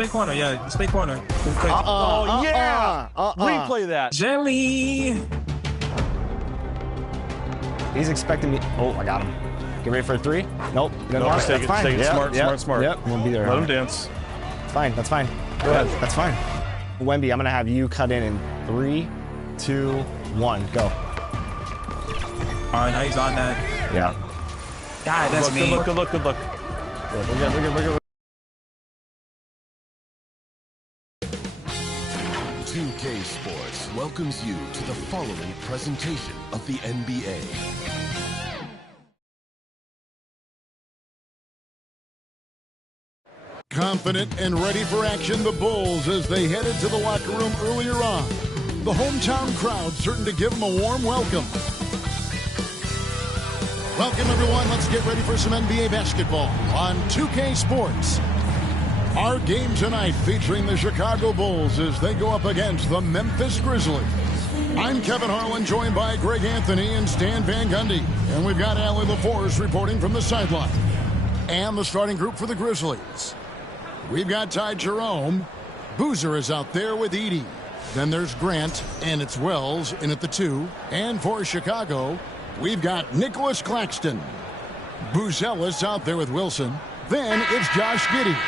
Stay corner. Yeah, stay corner. Oh, yeah. Replay that. Jelly. He's expecting me. Oh, I got him. Get ready for a three. Nope. Just take it. Fine. Take it. Smart. Yep. We'll be there. Let him dance. It's fine. That's fine. Go ahead. That's fine. Wemby, I'm going to have you cut in 3, 2, 1. Go. All right, now he's on that. Yeah. God, that's me. Good look. We're good. 2K Sports welcomes you to the following presentation of the NBA. Confident and ready for action, the Bulls as they headed to the locker room earlier on. The hometown crowd certain to give them a warm welcome. Welcome, everyone. Let's get ready for some NBA basketball on 2K Sports. Our game tonight featuring the Chicago Bulls as they go up against the Memphis Grizzlies. I'm Kevin Harlan, joined by Greg Anthony and Stan Van Gundy. And we've got Allie LaForce reporting from the sideline. And the starting group for the Grizzlies. We've got Ty Jerome. Boozer is out there with Edey. Then there's Grant, and it's Wells in at the 2. And for Chicago, we've got Nicholas Claxton. Buzelis out there with Wilson. Then it's Josh Giddey.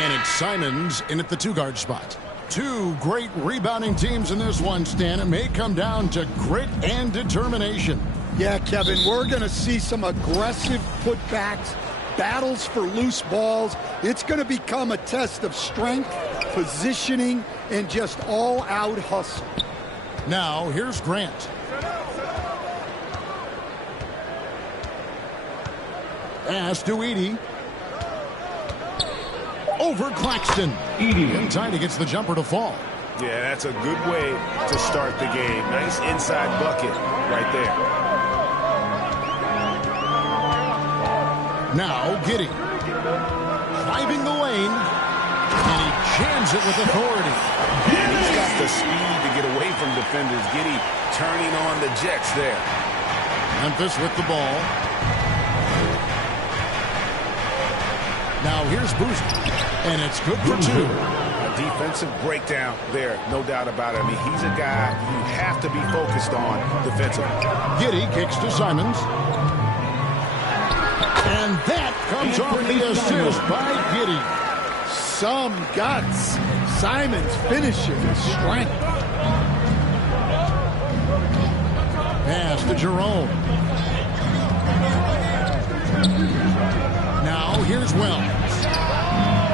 And it's Simons in at the 2-guard spot. Two great rebounding teams in this one, Stan. It may come down to grit and determination. Yeah, Kevin, we're going to see some aggressive putbacks, battles for loose balls. It's going to become a test of strength, positioning, and just all-out hustle. Now, here's Grant. Pass to Edey. Over Claxton. Edey. In time, he gets the jumper to fall. Yeah, that's a good way to start the game. Nice inside bucket right there. Now Giddey. Driving the lane. And he jams it with authority. And he's got the speed to get away from defenders. Giddey turning on the Jets there. Memphis with the ball. Now here's Boozer. And it's good for 2. A defensive breakdown there, no doubt about it. I mean, he's a guy you have to be focused on defensively. Giddey kicks to Simons. And that comes off the assist by Giddey. Some guts. Simons finishes with strength. Pass to Jerome. Now here's Wells.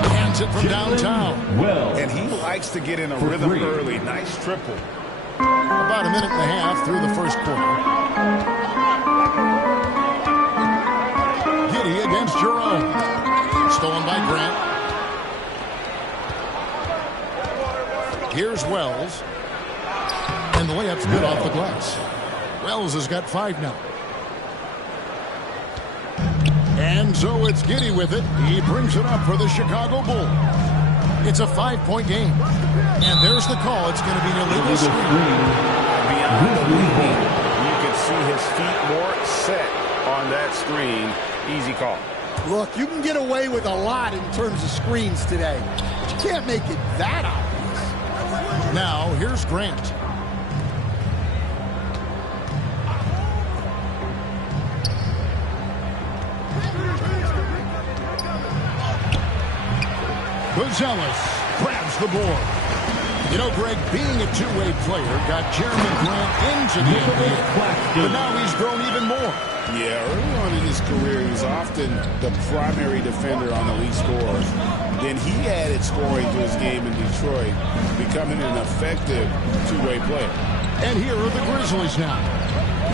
Hands it from downtown. And he likes to get in a rhythm early. Nice triple. About a minute and a half through the first quarter. Giddey against Jerome. Stolen by Grant. Here's Wells. And the layup's good off the glass. Wells has got 5 now. And so it's Giddey with it. He brings it up for the Chicago Bulls. It's a 5-point game. And there's the call. It's going to be an illegal screen. Beyond the lead, you can see his feet more set on that screen. Easy call. Look, you can get away with a lot in terms of screens today. But you can't make it that obvious. Now, here's Grant. Buzelis grabs the board. You know, Greg, being a two-way player got Jeremy Grant into the NBA, but now he's grown even more. Yeah, early on in his career, he was often the primary defender on elite scores. Then he added scoring to his game in Detroit, becoming an effective two-way player. And here are the Grizzlies now.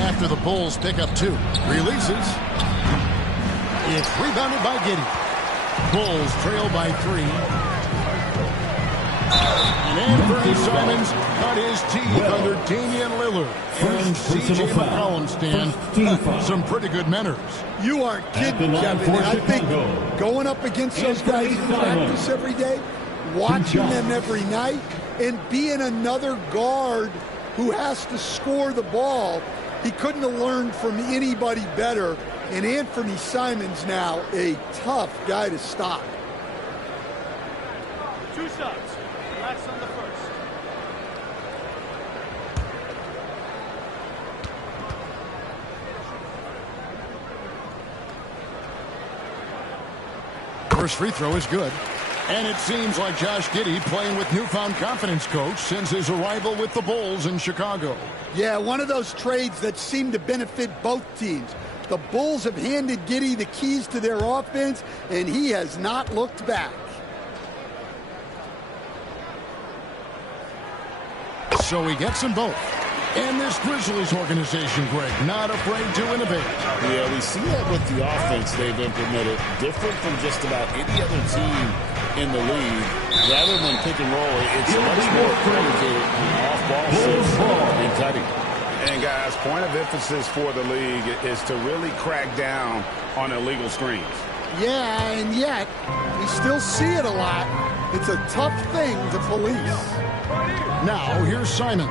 After the Bulls pick up 2. Releases. It's rebounded by Giddey. Bulls trail by 3. And Anthony Simons cut his teeth under Damian Lillard. And C.J. McCollum, Stan. Some pretty good mentors. You aren't kidding, Kevin. And I think going up against those guys in practice every day, watching them every night, and being another guard who has to score the ball, he couldn't have learned from anybody better. And Anthony Simons now a tough guy to stop. 2 stops. Relax on the first. First free throw is good. And it seems like Josh Giddey playing with newfound confidence, coach, since his arrival with the Bulls in Chicago. Yeah, one of those trades that seem to benefit both teams. The Bulls have handed Giddey the keys to their offense, and he has not looked back. So he gets them both. And this Grizzlies organization, Greg, not afraid to innovate. Yeah, we see that with the offense they've implemented, different from just about any other team in the league. Rather than pick and roll, it's much more predicated on off-ball shifts and cutting. And guys, point of emphasis for the league is to really crack down on illegal screens. Yeah, and yet, we still see it a lot. It's a tough thing to police. Now, here's Simons.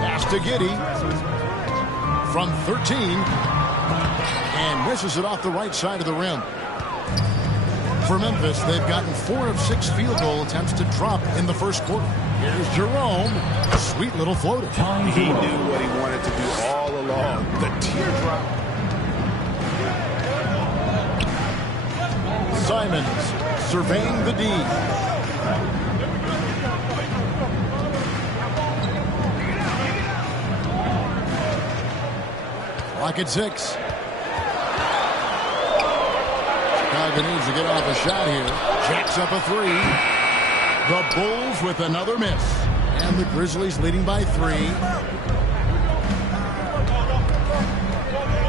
Pass to Giddey from 13 and misses it off the right side of the rim. For Memphis, they've gotten 4 of 6 field goal attempts to drop in the first quarter. Here's Jerome. Sweet little floater. He knew what he wanted to do all along. The teardrop. Simons surveying the D. Clock at 6. Chicago needs to get off a shot here. Jacks up a 3. The Bulls with another miss. And the Grizzlies leading by 3.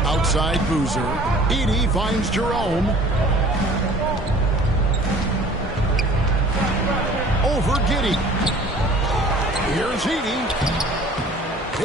Outside Boozer. Edey finds Jerome. Over Giddey. Here's Edey.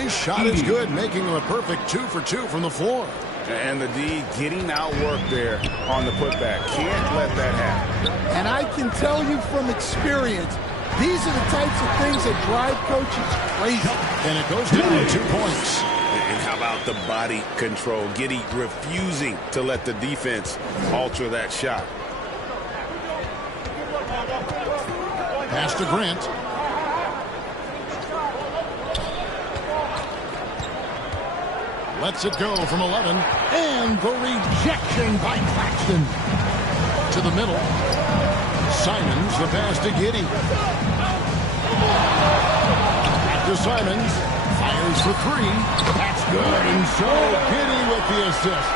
His shot is good, making him a perfect 2 for 2 from the floor. And the D getting outworked there on the putback. Can't let that happen. And I can tell you from experience, these are the types of things that drive coaches crazy. And it goes down 2 points. And how about the body control? Giddey refusing to let the defense alter that shot. Pass to Grant. Lets it go from 11. And the rejection by Claxton. To the middle. Simons, the pass to Giddey. Back to Simons. Fires for 3. That's good. And so Giddey with the assist.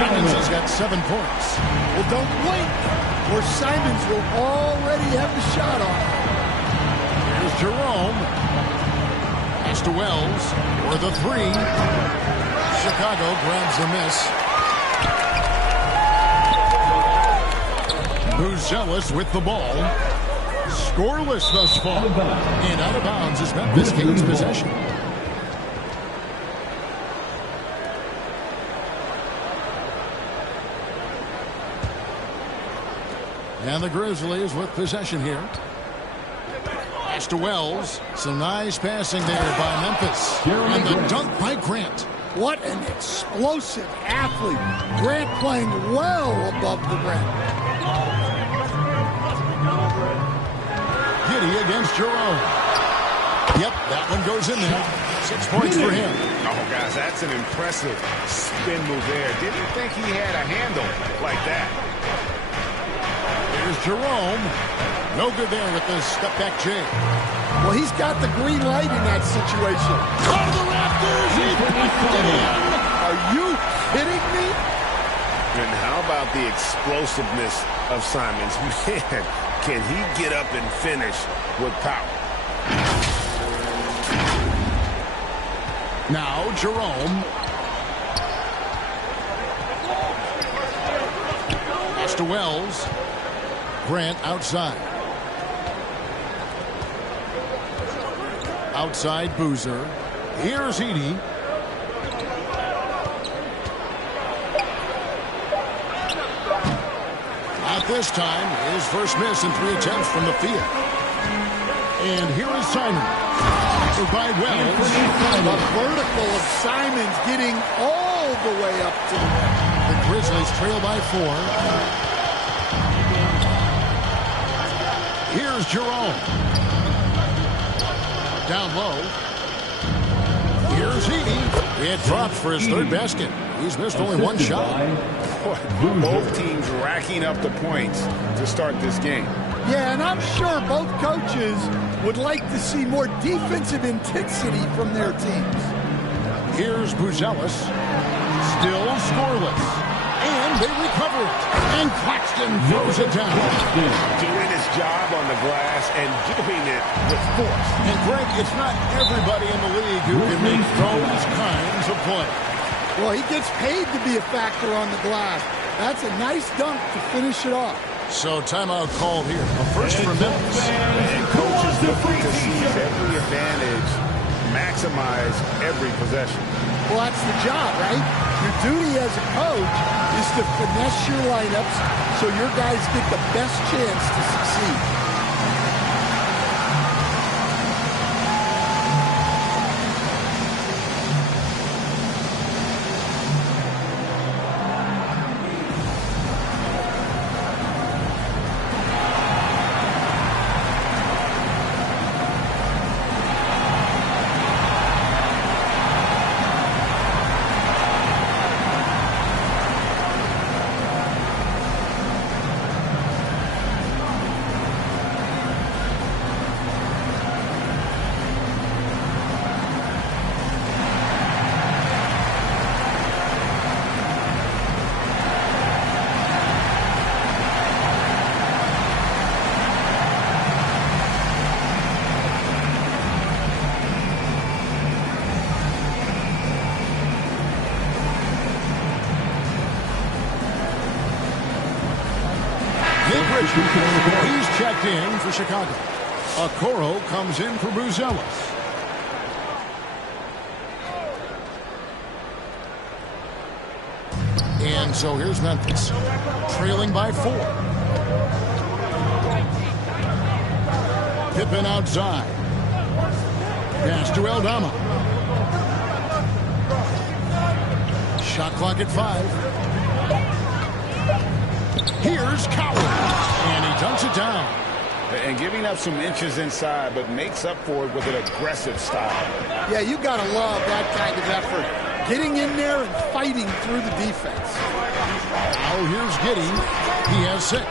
Simons has got 7 points. Well, don't wait, or Simons will already have the shot off. Here's Jerome. Pass to Wells for the 3. Chicago grabs the miss. Buzelis with the ball. Scoreless thus far. And out of bounds is Memphis gains possession. And the Grizzlies with possession here. Pass to Wells. Some nice passing there by Memphis. And the dunk by Grant. What an explosive athlete. Grant playing well above the rim. Giddey against Jerome. Yep, that one goes in there. 6 points for him. Oh, guys, that's an impressive spin move there. Didn't think he had a handle like that. Here's Jerome. No good there with the step-back J. Well, he's got the green light in that situation. Out of the rafters, he put it in. Are you kidding me? And how about the explosiveness of Simons? Man, can he get up and finish with power? Now Jerome. Pass to Wells. Grant outside. Outside Boozer. Here's Edey. Not this time. His first miss in 3 attempts from the field. And here is Simon. By Wells. The vertical of Simons getting all the way up to the rim. The Grizzlies trail by 4. Jerome. Down low. Here's Heaney. It drops for his third basket. He's missed only one shot. Both teams racking up the points to start this game. Yeah, and I'm sure both coaches would like to see more defensive intensity from their teams. Here's Buzelis. Still scoreless. And they recover it. And Claxton throws it down. Doing his job on the glass and doing it with force. And Greg, it's not everybody in the league who can make those kinds of plays. Well, he gets paid to be a factor on the glass. That's a nice dunk to finish it off. So timeout called here. A first for Memphis. And coaches looking to seize every advantage, maximize every possession. Well, that's the job, right? Your duty as a coach is to finesse your lineups so your guys get the best chance to succeed. He's checked in for Chicago. Okoro comes in for Buzelis. And so here's Memphis, trailing by 4. Pippen outside. Pass to Aldama. Shot clock at 5. Here's Coward, and he dunks it down. And giving up some inches inside, but makes up for it with an aggressive style. Yeah, you got to love that kind of effort. Getting in there and fighting through the defense. Now here's Giddey. He has 6.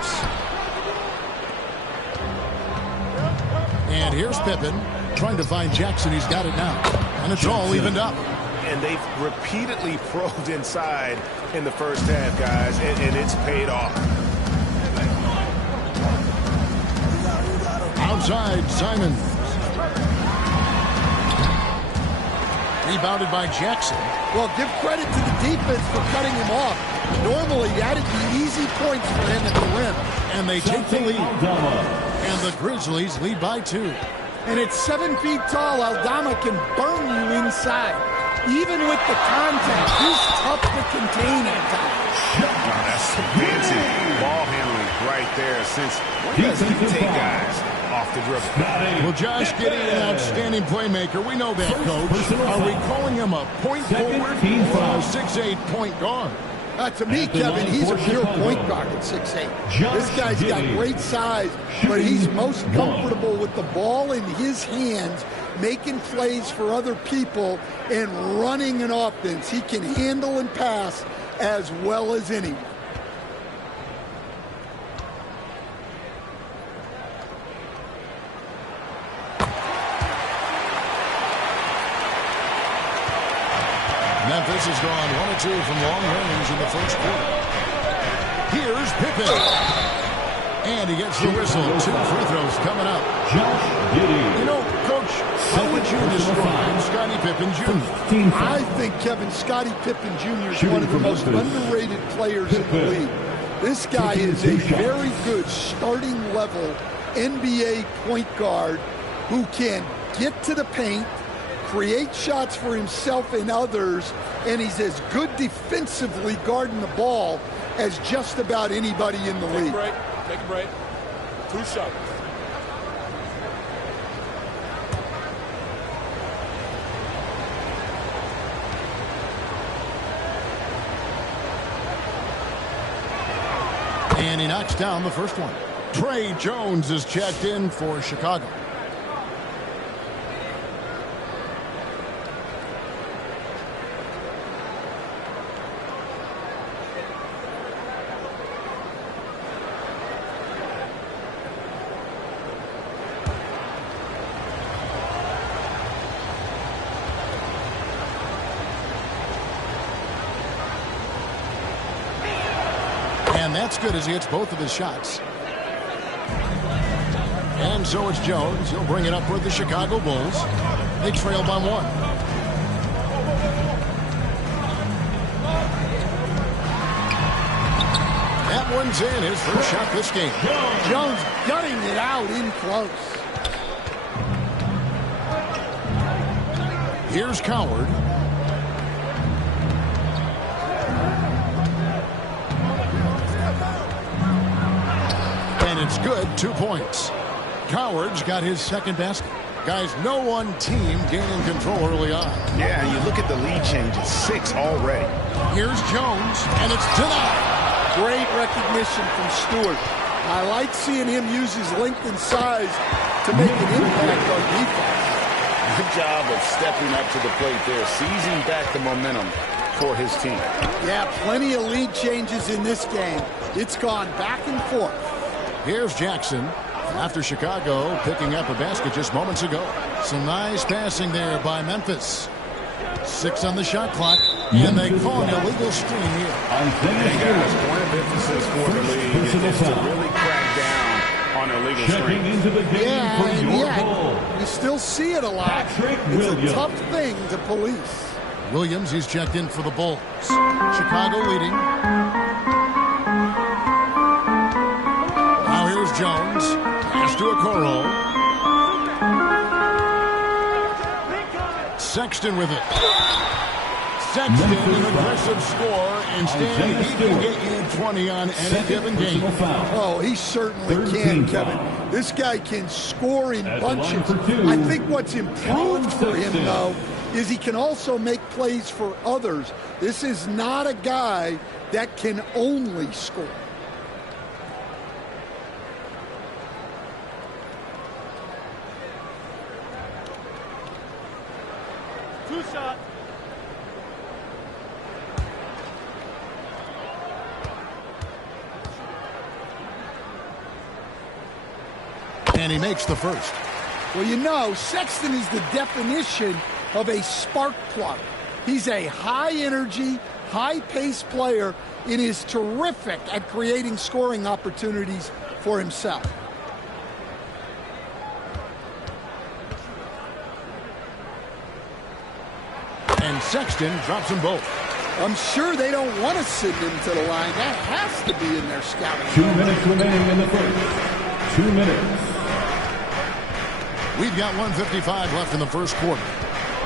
And here's Pippen trying to find Jackson. He's got it now. And it's all evened up. And they've repeatedly probed inside in the first half, guys, and it's paid off. Outside, Simons. Rebounded by Jackson. Well, give credit to the defense for cutting him off. Normally, that'd be easy points for him at the rim. And they take the lead. And the Grizzlies lead by 2. And at 7 feet tall, Aldama can burn you inside. Even with the contact, he's tough to contain at times. That's some fancy ball handling right there, since when does he take guys off the dribble? Well, Josh Giddey, an outstanding playmaker. We know that, Coach. Are we calling him a point forward or a 6'8" point guard? To me, Kevin, he's a pure point guard at 6'8". This guy's got great size, but he's most comfortable with the ball in his hands, making plays for other people and running an offense. He can handle and pass as well as anyone. Memphis has gone 1 of 2 from long range in the first quarter. Here's Pippen. And he gets the whistle. 2 free throws coming up. You know, Coach, how would you describe Scottie Pippen Jr.? I think, Kevin, Scottie Pippen Jr. is one of the most underrated players in the league. This guy is a very good starting level NBA point guard who can get to the paint, create shots for himself and others, and he's as good defensively guarding the ball as just about anybody in the league. Take a break. 2 shots. And he knocks down the first one. Trey Jones is checked in for Chicago. And that's good as he hits both of his shots. And so it's Jones. He'll bring it up with the Chicago Bulls. They trail by 1. That one's in. His first shot this game. Jones gutting it out in close. Here's Coward. And it's good. 2 points. Coward's got his second basket. Guys, no one team gaining control early on. Yeah, and you look at the lead changes. 6 already. Here's Jones, and it's denied. Great recognition from Stewart. I like seeing him use his length and size to make an impact on defense. Good job of stepping up to the plate there, seizing back the momentum for his team. Yeah, plenty of lead changes in this game. It's gone back and forth. Here's Jackson. After Chicago picking up a basket just moments ago. Some nice passing there by Memphis. 6 on the shot clock. And they call an illegal screen here. Hey guys, point of emphasis for the league is to really crack down on illegal screens. Yeah, and yet, you still see it a lot. It's a tough thing to police. Williams, he's checked in for the Bulls. Chicago leading. Now here's Jones. Pass to Okoro. Sexton with it. Sexton, an aggressive score. Instead, he can get you 20 on any given game. Oh, he certainly can, Kevin. This guy can score in bunches. I think what's improved for him, though, is he can also make plays for others. This is not a guy that can only score. Two shot. And he makes the first. Well, you know, Sexton is the definition of a spark plug. He's a high-energy, high-paced player and is terrific at creating scoring opportunities for himself. And Sexton drops them both. I'm sure they don't want to send him to the line. That has to be in their scouting. 2 minutes remaining in the first. 2 minutes. We've got 1:55 left in the first quarter.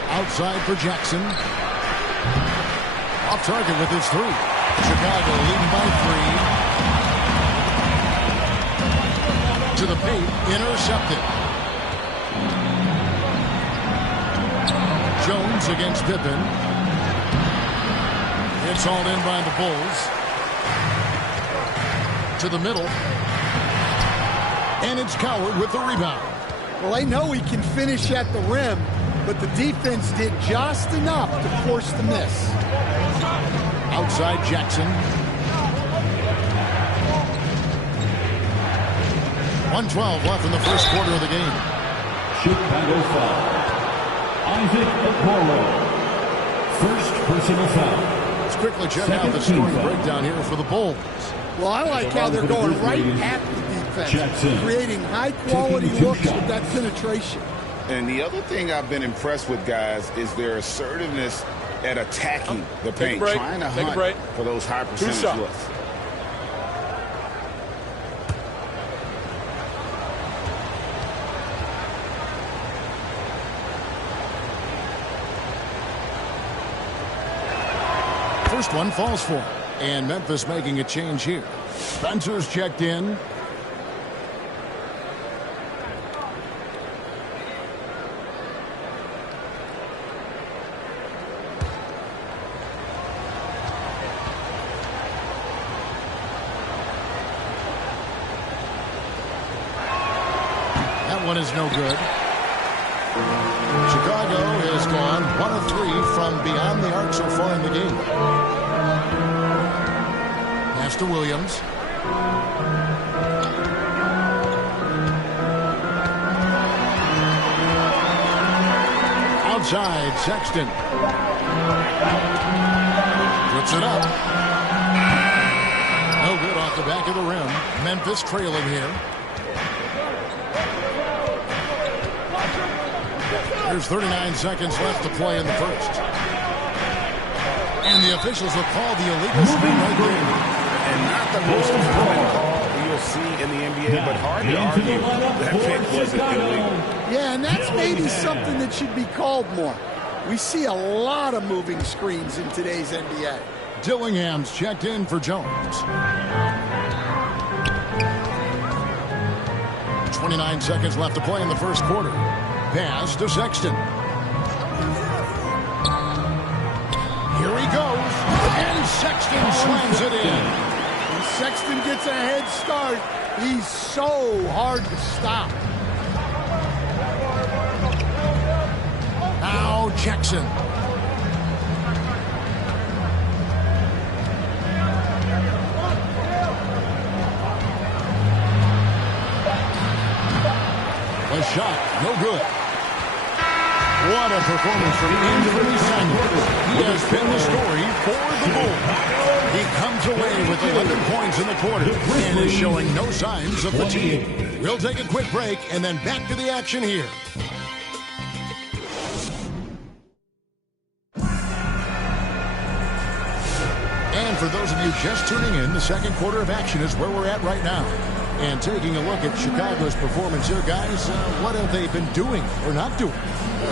Outside for Jackson. Off target with his 3. Chicago leading by 3. To the paint, intercepted. Jones against Pippen. It's hauled in by the Bulls. To the middle. And it's Coward with the rebound. Well, they know he can finish at the rim, but the defense did just enough to force the miss. Outside Jackson. 1:12 left in the first quarter of the game. Chicago foul. Isaac Okoro. First personal foul. Let's quickly check out the scoring breakdown here for the Bulls. Well, I like how they're going right at the defense, Jackson, creating high-quality looks with that penetration. And the other thing I've been impressed with, guys, is their assertiveness at attacking the paint, trying to hunt for those high percentage looks. First one falls for him. And Memphis making a change here. Spencer's checked in. one is no good. Chicago has gone 1 of 3 from beyond the arc so far in the game. Pass to Williams. Outside, Sexton. Puts it up. No good off the back of the rim. Memphis trailing here. There's 39 seconds left to play in the first. And the officials will call the illegal screen right there. And not the most common call you'll see in the NBA, but hard to argue that pick wasn't illegal. Yeah, and that's maybe something that should be called more. We see a lot of moving screens in today's NBA. Dillingham's checked in for Jones. 29 seconds left to play in the first quarter. Pass to Sexton. Here he goes. And Sexton slams it in. When Sexton gets a head start, he's so hard to stop. Now Jackson. A shot, no good. What a performance from Anthony Simons. He has been the story for the Bulls. He comes away with 11 points in the quarter and is showing no signs of fatigue. We'll take a quick break and then back to the action here. And for those of you just tuning in, the second quarter of action is where we're at right now. And taking a look at Chicago's performance here, guys, what have they been doing or not doing?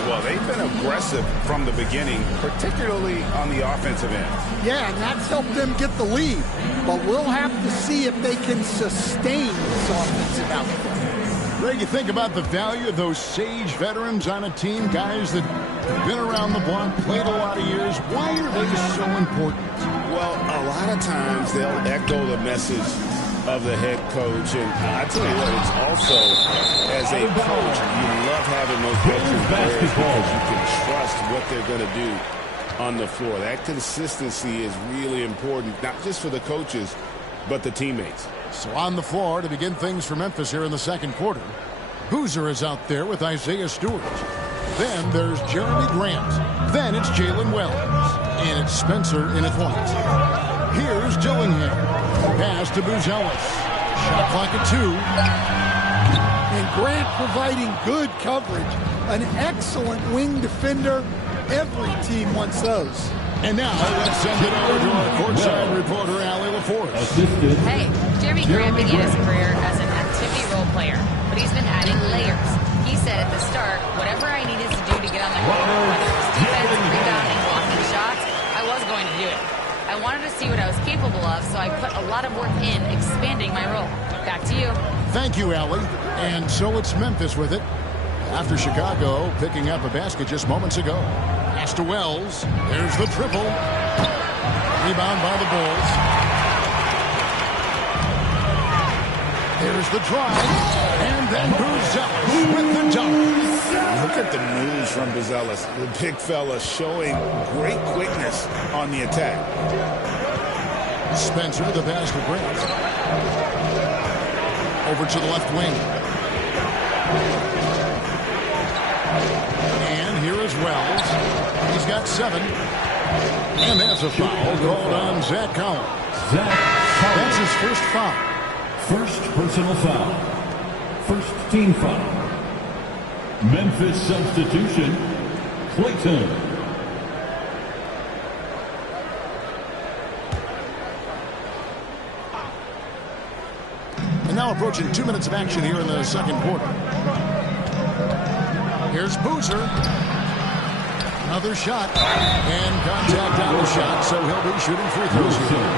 Well, they've been aggressive from the beginning, particularly on the offensive end. Yeah, and that's helped them get the lead. But we'll have to see if they can sustain this offensive output. Greg, you think about the value of those sage veterans on a team, guys that have been around the block, played a lot of years. Why are they so important? Well, a lot of times they'll echo the message of the head coach, and I tell you what, it's also, as a coach, you love having those veteran players because you can trust what they're going to do on the floor. That consistency is really important, not just for the coaches, but the teammates. So on the floor to begin things for Memphis here in the second quarter, Boozer is out there with Isaiah Stewart. Then there's Jeremy Grant. Then it's Jalen Wells. And it's Spencer in a point. Here's Dillingham. Pass to Buzelis. Shot clock at 2. And Grant providing good coverage. An excellent wing defender. Every team wants those. And now let's send it over to our courtside reporter, Allie LaForce. Hey, Jeremy Grant began his career as an activity role player, but he's been adding layers. He said at the start, whatever I needed to do to get on the court, whether it was defense, rebounding, blocking shots, I was going to do it. I wanted to see what I was capable of, so I put a lot of work in expanding my role. Back to you. Thank you, Allie. And so it's Memphis with it. After Chicago picking up a basket just moments ago. Pass to Wells. There's the triple. Rebound by the Bulls. There's the drive. And then Buzelis with the dunk. Look at the moves from Buzelis. The big fella showing great quickness on the attack. Spencer, the pass to Grant. Over to the left wing. And here is Wells. He's got 7. And that's a foul called on Zach Collins. That's his first foul. First personal foul. First team foul. Memphis substitution, Clayton. And now approaching 2 minutes of action here in the second quarter. Here's Boozer. Another shot. And contact on the shot, so he'll be shooting free throws here.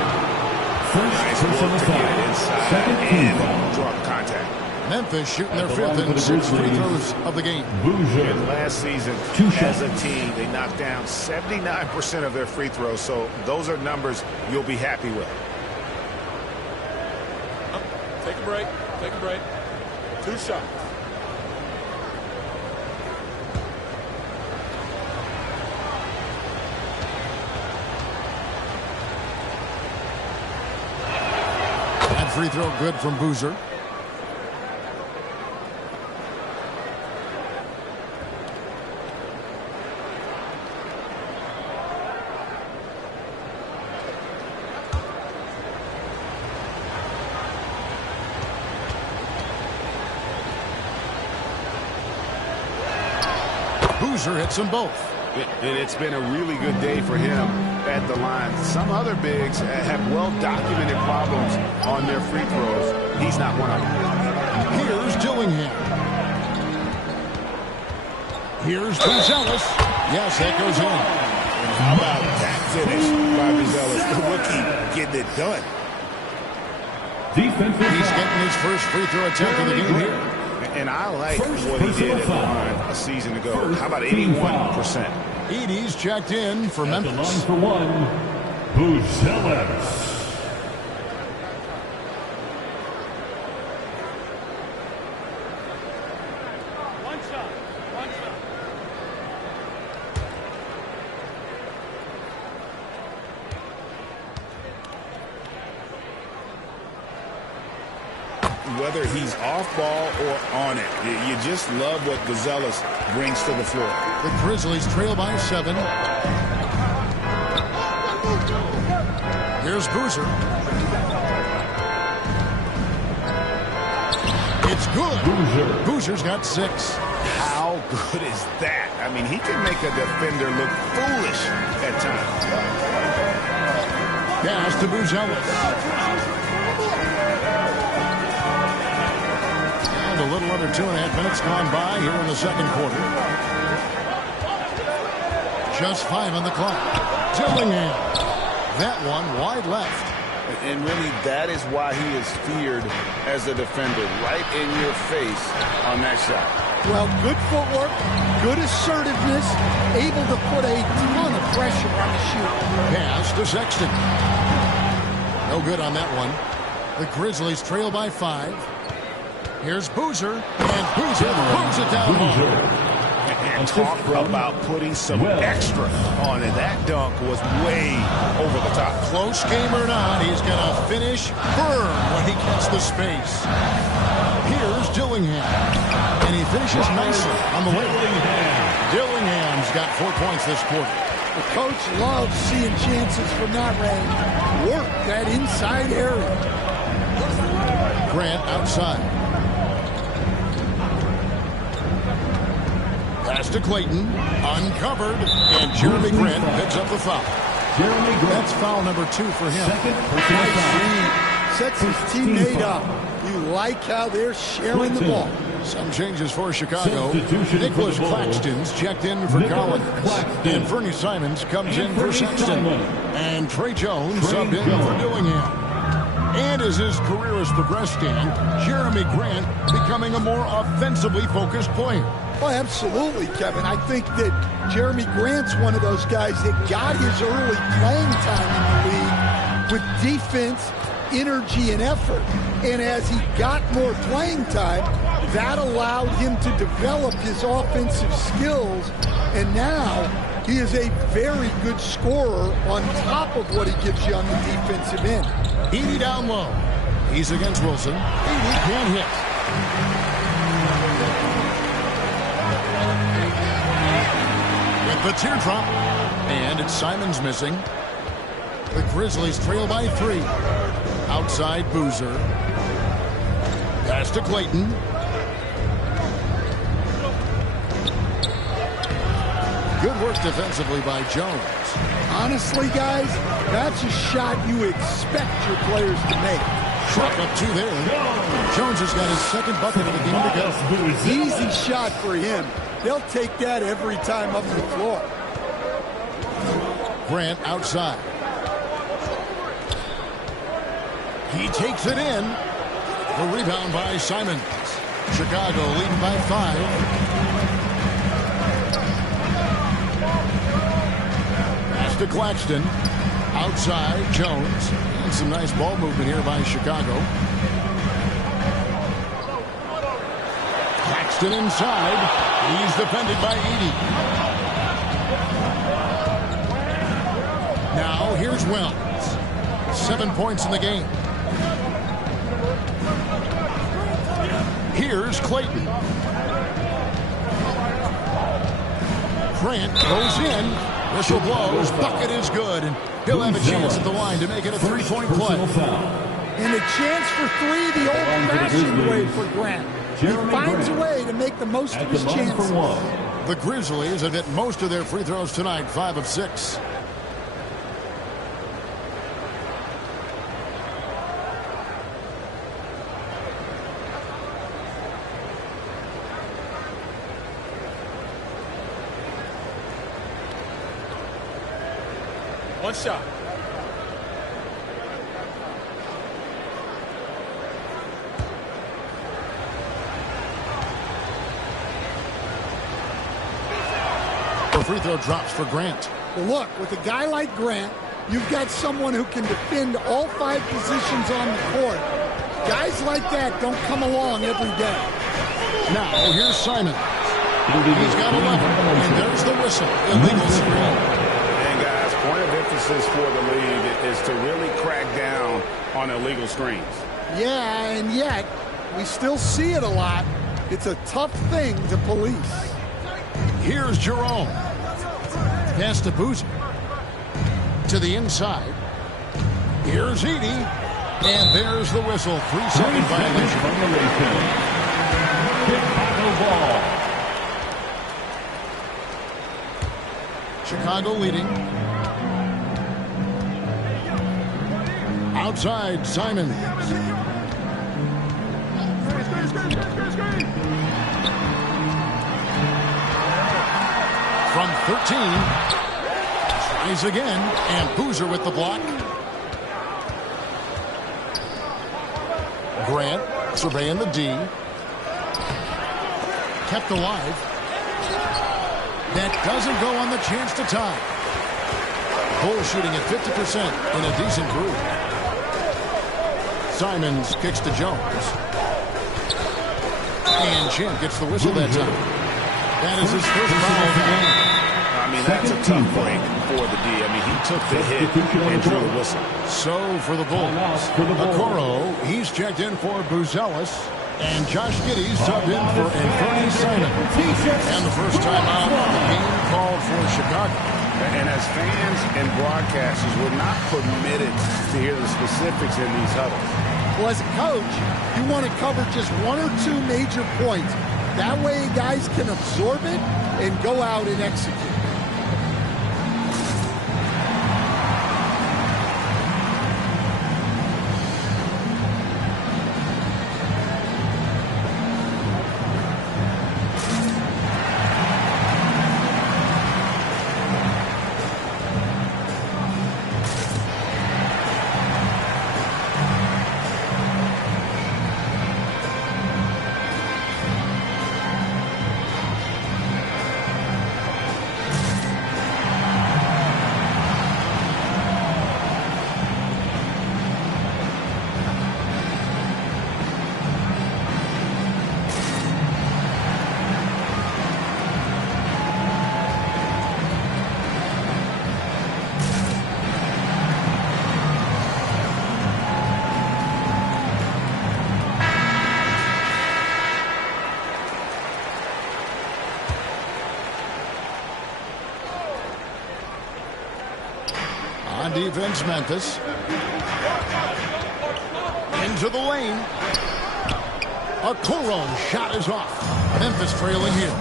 First personal foul. Second team foul. Draw contact. Memphis shooting their 5th and 6th free throws of the game. And last season, as a team, they knocked down 79% of their free throws, so those are numbers you'll be happy with. Take a break. Take a break. 2 shots. free throw good from Boozer. Boozer hits them both. It's been a really good day for him at the line. Some other bigs have well-documented problems on their free throws. He's not one of them. Here's Dillingham. Here's Buzelis. Yes, that goes in. How about that finish by Buzelis? The rookie getting it done. He's getting his first free throw attempt in the game here. And I like what he did at the line a season ago. How about 81%? Edey's checked in for Memphis. At the line for one, Buzelis. One shot. One shot. Whether he's off ball or on it, you just love what Buzelis brings to the floor. The Grizzlies trail by 7. Here's Boozer. It's good. Boozer's got 6. How good is that? I mean, he can make a defender look foolish at times. Pass to Buzelis. And a little under 2.5 minutes gone by here in the second quarter. Just 5 on the clock. Dillingham. That one wide left. And really, that is why he is feared as a defender, right in your face on that shot. Well, good footwork, good assertiveness, able to put a ton of pressure on the shoot. Pass to Sexton. No good on that one. The Grizzlies trail by 5. Here's Boozer, and Boozer throws it down low. And talk about putting some extra on it. That dunk was way over the top. Close game or not, he's going to finish firm when he gets the space. Here's Dillingham, and he finishes nicely on the way. Dillingham's got 4 points this quarter. The coach loves seeing chances from that range. Work that inside area. Grant outside. Pass to Clayton, uncovered, and Jeremy Grant picks up the foul. That's foul number 2 for him. Sets his teammate up. You like how they're sharing the ball. Some changes for Chicago. Nicholas Claxton's checked in for Collins. And Fernie Simons comes in for Sexton. And Trey Jones subbed in for Dillingham. And as his career has progressed, Jeremy Grant becoming a more offensively focused player. Oh, absolutely, Kevin. I think that Jeremy Grant's one of those guys that got his early playing time in the league with defense, energy, and effort. And as he got more playing time, that allowed him to develop his offensive skills. And now he is a very good scorer on top of what he gives you on the defensive end. Edey down low. He's against Wilson. Edey can't hit. With the teardrop. And it's Simons missing. The Grizzlies trail by 3. Outside Boozer. Pass to Clayton. Good work defensively by Jones. Honestly, guys, that's a shot you expect your players to make. Truck up 2 there. Jones has got his second bucket of the game to go. Easy shot for him. They'll take that every time up the floor. Grant outside. He takes it in. The rebound by Simons. Chicago leading by 5. Pass to Claxton. Outside, Jones. And some nice ball movement here by Chicago. Claxton inside. He's defended by Edey. Now here's Wells. 7 points in the game. Here's Clayton. Grant goes in. Whistle blows. Bucket is good. And he'll have a chance at the line to make it a three-point play. And a chance for three the old-fashioned way for Grant. He finds a way to make the most of his chances. The Grizzlies have hit most of their free throws tonight, 5 of 6. One shot. The free throw drops for Grant. Well, look, with a guy like Grant, you've got someone who can defend all 5 positions on the court. Guys like that don't come along every day. Now, here's Simon. He's got 11, and there's the whistle. Illegal screen. And guys, point of emphasis for the league is to really crack down on illegal screens. Yeah, and yet, we still see it a lot. It's a tough thing to police. Here's Jerome. Pass to Boozer. To the inside. Here's Edey. And there's the whistle. 3-second violation. Chicago ball. Chicago leading. Outside, Simon. From 13. Tries again. And Boozer with the block. Grant surveying the D. Kept alive. That doesn't go on the chance to tie. Bulls shooting at 50% in a decent group. Simons kicks to Jones. And Champ gets the whistle that time. That is his first foul of the game. I mean, that's a tough break for the D. I mean, he took the hit and drew the whistle. So for the Bulls, Okoro, he's checked in for Buzelis. And Josh Giddey's subbed in for Anthony Simon. And the first time out, the game called for Chicago. And as fans and broadcasters, we're not permitted to hear the specifics in these huddles. Well, as a coach, you want to cover just 1 or 2 major points. That way guys can absorb it and go out and execute. On defense, Memphis. Into the lane. Okoro's shot is off. Memphis trailing here.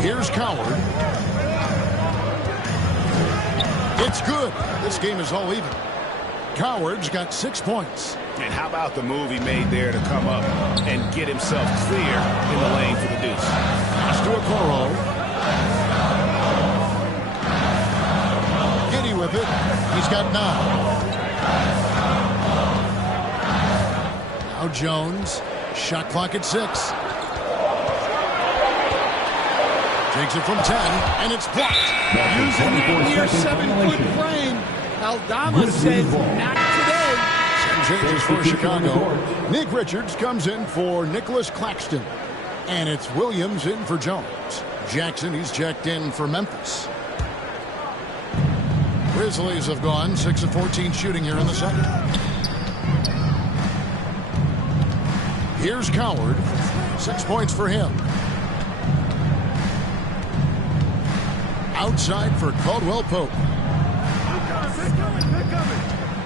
Here's Coward. It's good. This game is all even. Coward's got 6 points. And how about the move he made there to come up and get himself clear in the lane for the deuce? Pass to Okoro. Giddey with it. He's got 9. Now Jones. Shot clock at 6. Takes it from 10, and it's blocked. Using that near 7-foot frame. Aldama says, not today. Some changes for Chicago. Nick Richards comes in for Nicholas Claxton. And it's Williams in for Jones. Jackson, he's checked in for Memphis. Grizzlies have gone 6 of 14 shooting here in the second. Here's Coward. 6 points for him. Outside for Caldwell Pope.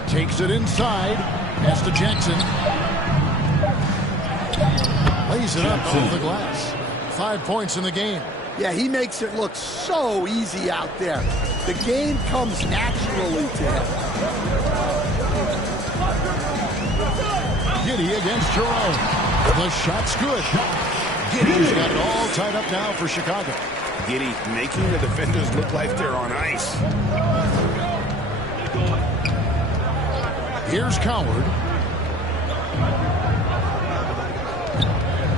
Takes it inside. Pass to Jackson. Lays it up off the glass. 5 points in the game. Yeah, he makes it look so easy out there. The game comes naturally to him. Giddey against Jerome. The shot's good. Giddey's got it all tied up now for Chicago. Giddey making the defenders look like they're on ice. Here's Coward.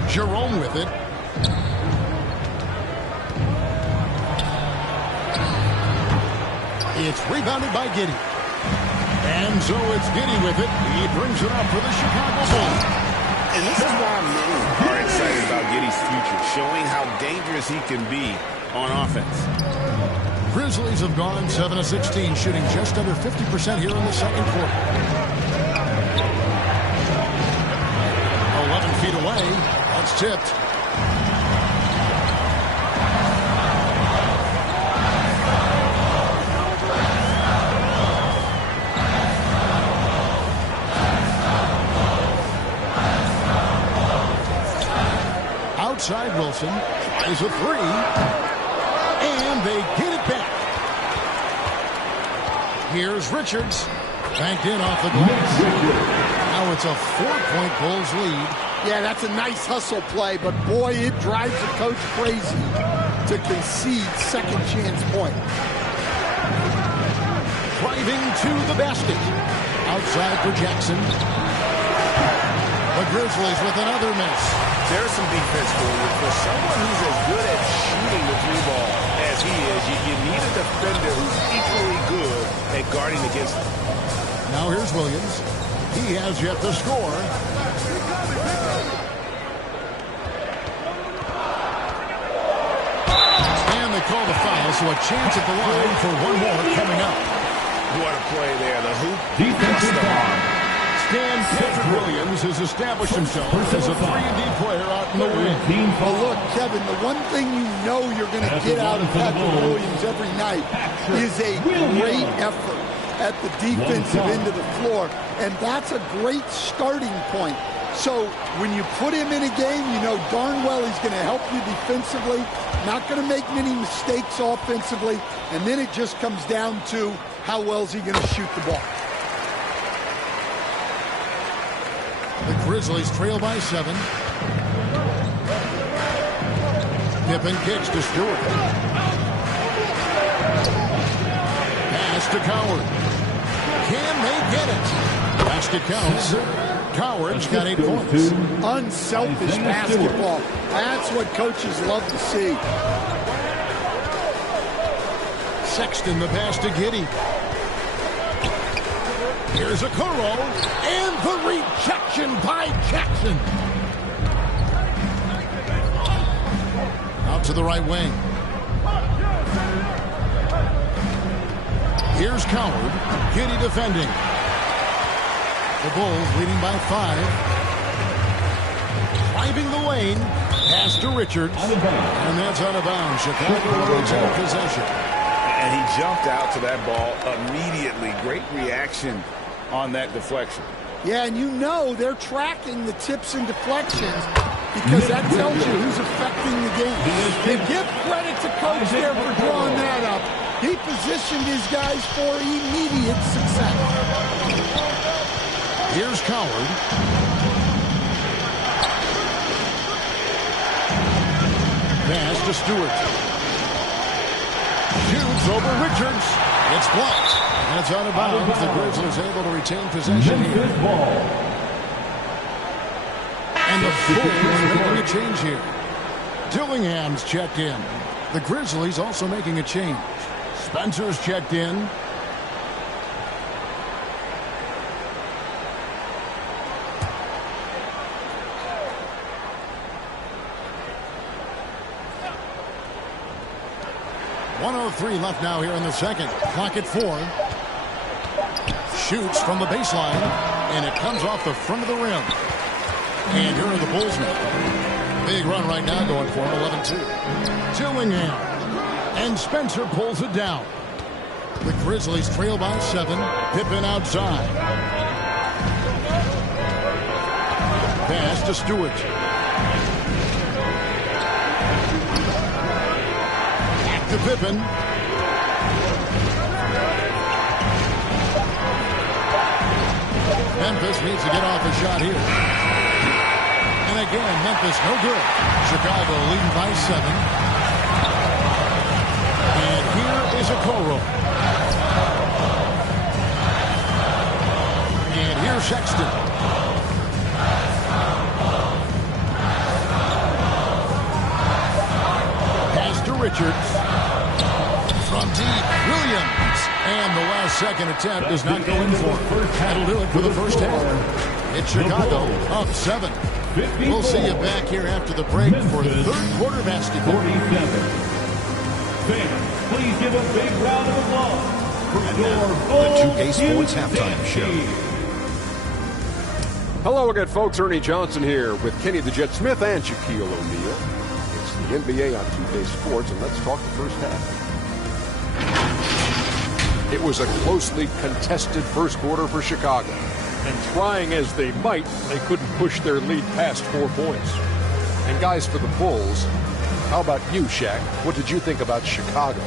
Jerome with it. It's rebounded by Giddey. And so it's Giddey with it. He brings it up for the Chicago Bulls. And this is why many are excited about Giddey's future, showing how dangerous he can be on offense. Grizzlies have gone 7 of 16, shooting just under 50% here in the second quarter. 11 feet away. That's tipped. Outside Wilson is a three, and they get it back. Here's Richards, banked in off the glass. Now it's a 4-point Bulls lead. Yeah, that's a nice hustle play, but boy, it drives the coach crazy to concede second chance point. Driving to the basket. Outside for Jackson. The Grizzlies with another miss. There's some defense for someone who's as good at shooting the three ball as he is. You need a defender who's equally good at guarding against him. Now here's Williams. He has yet to score. And they call the foul, so a chance at the line for one more coming up. What a play there. The hoop. Defensive foul. Stan Patrick Williams has established himself as a 3-and-D player out in the wing. Well, look, Kevin, the one thing you know you're going to get out of Patrick Williams every night is a great effort at the defensive end of the floor, and that's a great starting point. So when you put him in a game, you know darn well he's going to help you defensively, not going to make many mistakes offensively, and then it just comes down to how well is he going to shoot the ball. The Grizzlies trail by 7. Pippen kicks to Stewart. Pass to Coward. Can they get it? Basket counts. Coward's got 8 points. Unselfish basketball. That's what coaches love to see. Sexton the pass to Giddey. Here's a Kuro, and the rejection by Jackson. Out to the right wing. Here's Coward. Giddey defending. The Bulls leading by 5. Driving the lane. Pass to Richards. And that's out of bounds. Chicago takes out possession. And he jumped out to that ball immediately. Great reaction on that deflection. Yeah, and you know they're tracking the tips and deflections because that tells you who's affecting the game. And give credit to Coach there for drawing that up. He positioned his guys for immediate success. Here's Coward. Pass to Stewart. Shoots over Richards. It's blocked. And it's out of bounds. The Grizzlies able to retain possession here. And the Bulls making a change here. Dillingham's checked in. The Grizzlies also making a change. Spencer's checked in. .103 left now here in the second. Clock at 4. Shoots from the baseline, and it comes off the front of the rim. And here are the Bulls now. Big run right now going for him, 11-2. Dillingham. And Spencer pulls it down. The Grizzlies trail by 7. Pippen outside. Pass to Stewart. Back to Pippen. Memphis needs to get off a shot here. And again, Memphis no good. Chicago leading by 7. And here is a Okoro. And here's Sexton. Pass to Richards. From deep, Williams. And the last second attempt does not go in for it. That'll do it for the first half. It's Chicago up 7. We'll see you back here after the break for third quarter basketball. 47. Fans, please give a big round of applause for your the 2K Sports Halftime Show. Hello again, folks. Ernie Johnson here with Kenny the Jet Smith and Shaquille O'Neal. It's the NBA on 2K Sports, and let's talk the first half. It was a closely contested first quarter for Chicago. And trying as they might, they couldn't push their lead past 4 points. And guys, for the Bulls, how about you, Shaq? What did you think about Chicago?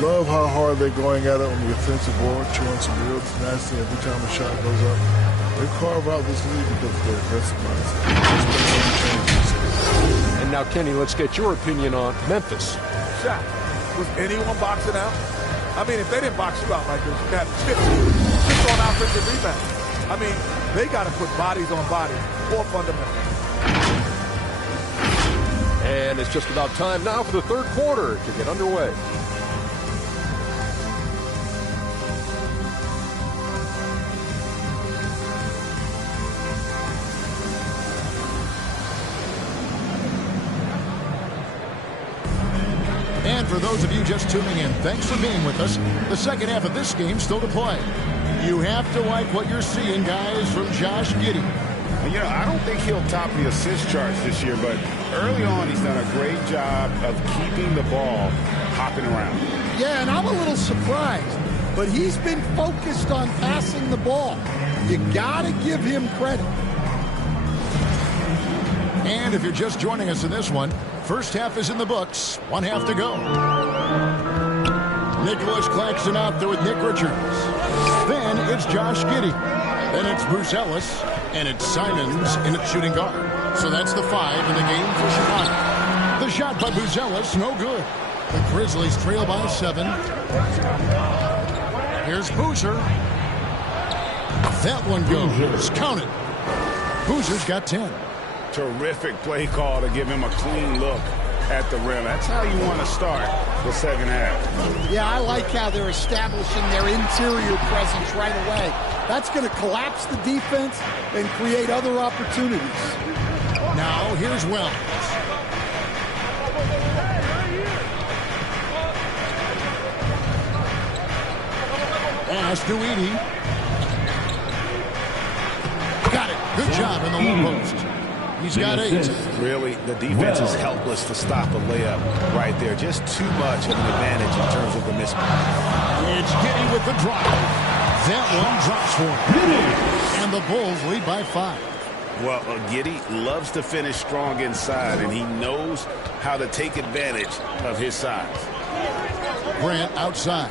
Love how hard they're going at it on the offensive board, chewing some real tenacity every time a shot goes up. They carve out this lead because of their aggressive mindset. And now, Kenny, let's get your opinion on Memphis. Shaq, was anyone boxing out? I mean, if they didn't box you out like this, you had 50 just on offensive rebounds. I mean, they got to put bodies on bodies, more fundamentals. And it's just about time now for the third quarter to get underway. And for those of you just tuning in, thanks for being with us. The second half of this game still to play. You have to like what you're seeing, guys, from Josh Giddey. You know, I don't think he'll top the assist charts this year, but early on he's done a great job of keeping the ball hopping around. Yeah, and I'm a little surprised, but he's been focused on passing the ball. You got to give him credit. And if you're just joining us in this one, first half is in the books. 1 half to go. Nicholas Claxton out there with Nick Richards. Then it's Josh Giddey. Then it's Bruce Ellis. And it's Simons in at shooting guard. So that's the 5 in the game for Chicago. The shot by Bruce Ellis, no good. The Grizzlies trail by 7. Here's Boozer. That one goes. Count it. Boozer's got 10. Terrific play call to give him a clean look at the rim. That's how you want to start the second half. Yeah, I like how they're establishing their interior presence right away. That's going to collapse the defense and create other opportunities. Now, here's Wells. Pass to Edey. Got it. Good job in the low post. He's got 8. Really, the defense is helpless to stop a layup right there. Just too much of an advantage in terms of the mismatch. It's Giddey with the drop. That one drops for him. And the Bulls lead by 5. Well, Giddey loves to finish strong inside, and he knows how to take advantage of his size. Grant outside.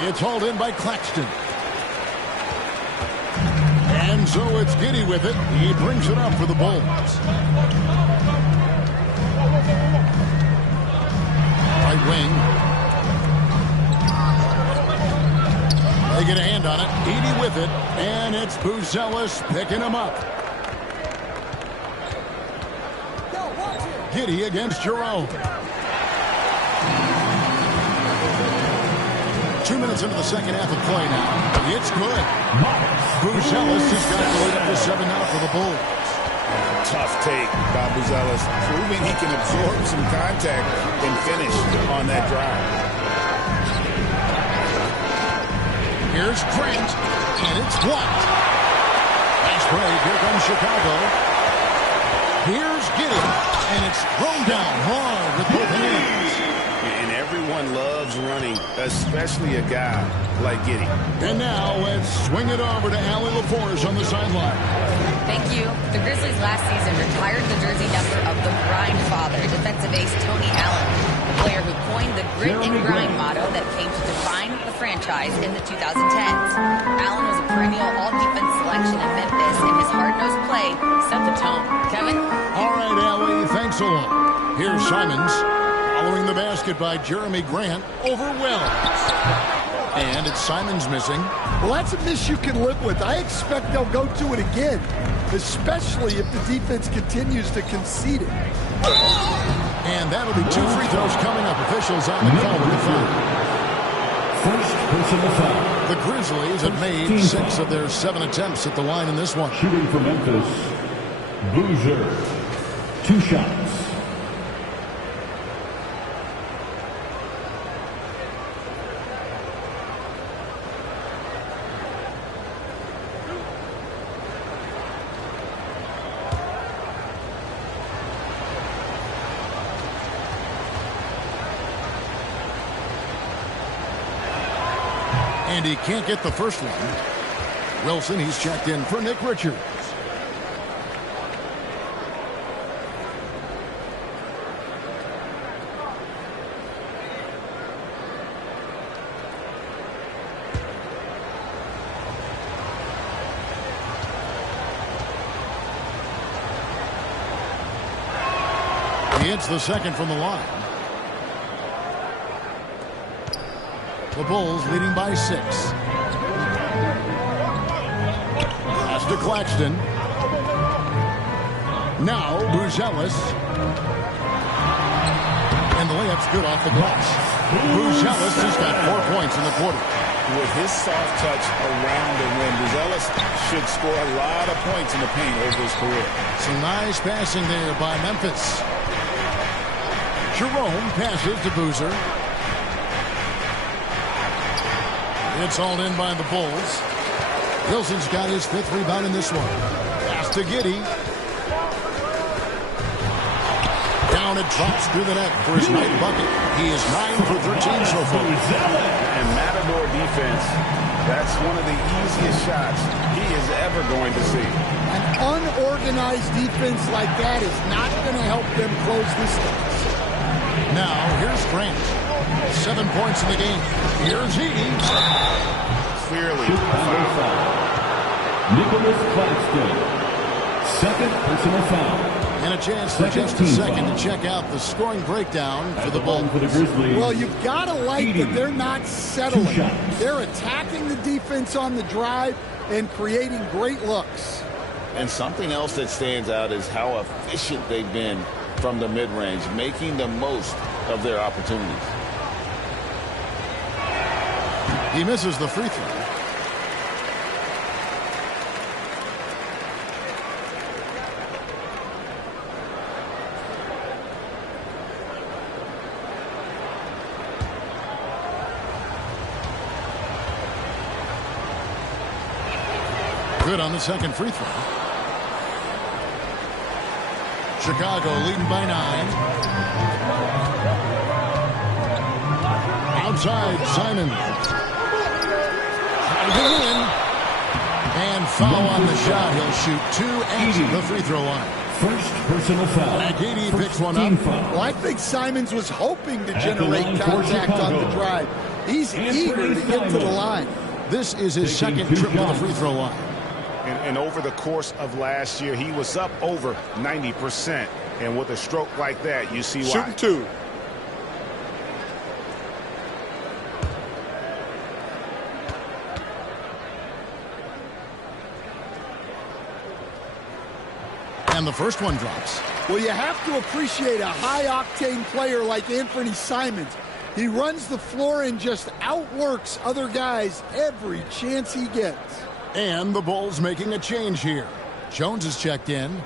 It's hauled in by Claxton. And so it's Giddey with it. He brings it up for the Bulls. Right wing. They get a hand on it. Edey with it. And it's Buzelis picking him up. Giddey against Jerome. 2 minutes into the second half of play now. It's good. Buzelis has got to lead up to 7 now for the Bulls. Tough take by Buzelis, proving he can absorb some contact and finish on that drive. Here's Grant, and it's blocked. Nice break. Here comes Chicago. Here's Gideon, and it's thrown down hard with both hands. And everyone loves running, especially a guy like Gideon. And now let's swing it over to Allie LaForge on the sideline. Thank you. The Grizzlies last season retired the jersey number of the grind father, defensive ace Tony Allen, the player who coined the grit and grind motto that came to define the franchise in the 2010s. Allen was a perennial all-defense selection in Memphis, and his hard-nosed play set the tone. Kevin? All right, Allie, thanks a lot. Here's Simons. Following the basket by Jeremy Grant over Wells. And it's Simons missing. Well, that's a miss you can live with. I expect they'll go to it again, especially if the defense continues to concede it. And that'll be 2 free throws coming up. Officials on the call with the foul. First personal foul. The Grizzlies have made 6 of their 7 attempts at the line in this one. Shooting for Memphis, Boozer. 2 shots. And he can't get the first one. Wilson, he's checked in for Nick Richards. He hits the second from the line. The Bulls leading by 6. Pass to Claxton. Now Buzelis. And the layup's good off the glass. Buzelis has got 4 points in the quarter. With his soft touch around the rim, Buzelis should score a lot of points in the paint over his career. Some nice passing there by Memphis. Jerome passes to Boozer. It's hauled in by the Bulls. Wilson's got his 5th rebound in this one. Pass to Giddey. Down it drops through the net for his 9th bucket. He is 9 for 13 so far. And Matador defense, that's one of the easiest shots he is ever going to see. An unorganized defense like that is not going to help them close this deficit. Now, here's Grant. 7 points in the game. Here's Edey. Clearly. Nicholas Claxton. 2nd personal foul. And a chance for just a second to check out the scoring breakdown for the Bulls. Well, you've got to like that they're not settling. They're attacking the defense on the drive and creating great looks. And something else that stands out is how efficient they've been from the mid-range, making the most of their opportunities. He misses the free throw. Good on the second free throw. Chicago leading by 9. Outside, Simon. And foul on the shot. He'll shoot 2 at the free throw line. First personal foul. Agidi picks one up. Well, I think Simons was hoping to generate contact on the drive. He's eager to get to the line. This is his second trip to the free throw line. And over the course of last year, he was up over 90%. And with a stroke like that, you see why. Shooting 2. And the first one drops. Well, you have to appreciate a high-octane player like Anthony Simons. He runs the floor and just outworks other guys every chance he gets. And the Bulls making a change here. Jones is checked in.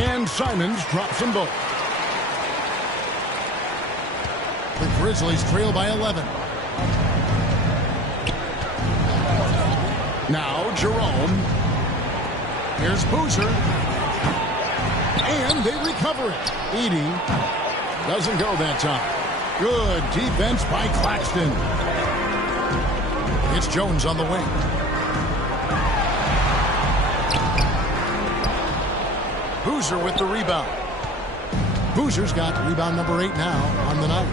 And Simons drops them both. The Grizzlies trail by 11. Now Jerome. Here's Boozer. And they recover it. Edey doesn't go that time. Good defense by Claxton. It's Jones on the wing. Boozer with the rebound. Boozer's got rebound number 8 now on the night.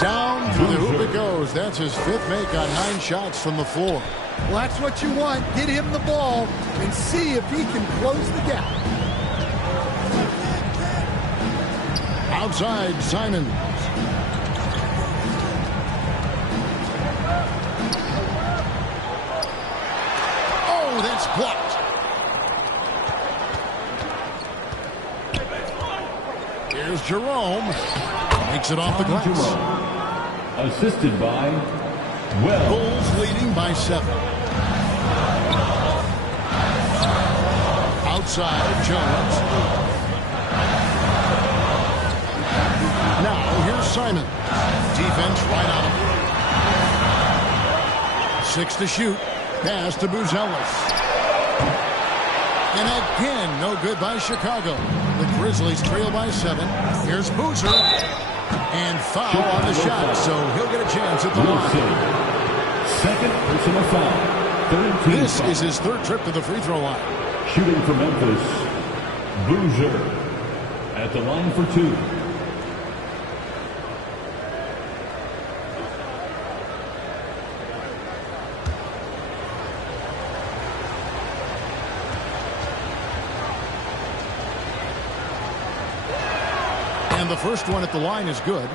Down through the hoop it goes. That's his 5th make on 9 shots from the floor. Well, that's what you want. Get him the ball and see if he can close the gap. Outside, Simons. Oh, that's blocked. Here's Jerome. Makes it off the glass. Assisted by Wells. Bulls leading by 7. Outside, Jones. Now, here's Simon. Defense right on him. 6 to shoot. Pass to Buzelis. And again, no good by Chicago. The Grizzlies trail by 7. Here's Boozer. And foul on the shot, so he'll get a chance at the line. Second personal foul. This is his 3rd trip to the free throw line. Shooting for Memphis, Boozer at the line for 2. And the first one at the line is good.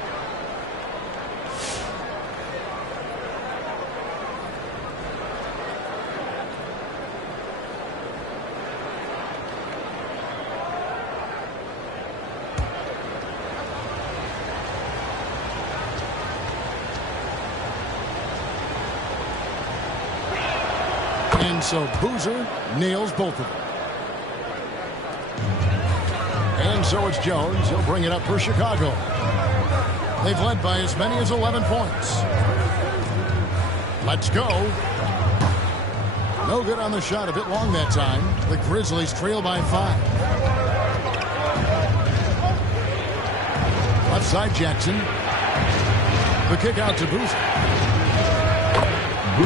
And so Boozer nails both of them. And so it's Jones. He'll bring it up for Chicago. They've led by as many as 11 points. Let's go. No good on the shot. A bit long that time. The Grizzlies trail by 5. Left side, Jackson. The kick out to Boozer.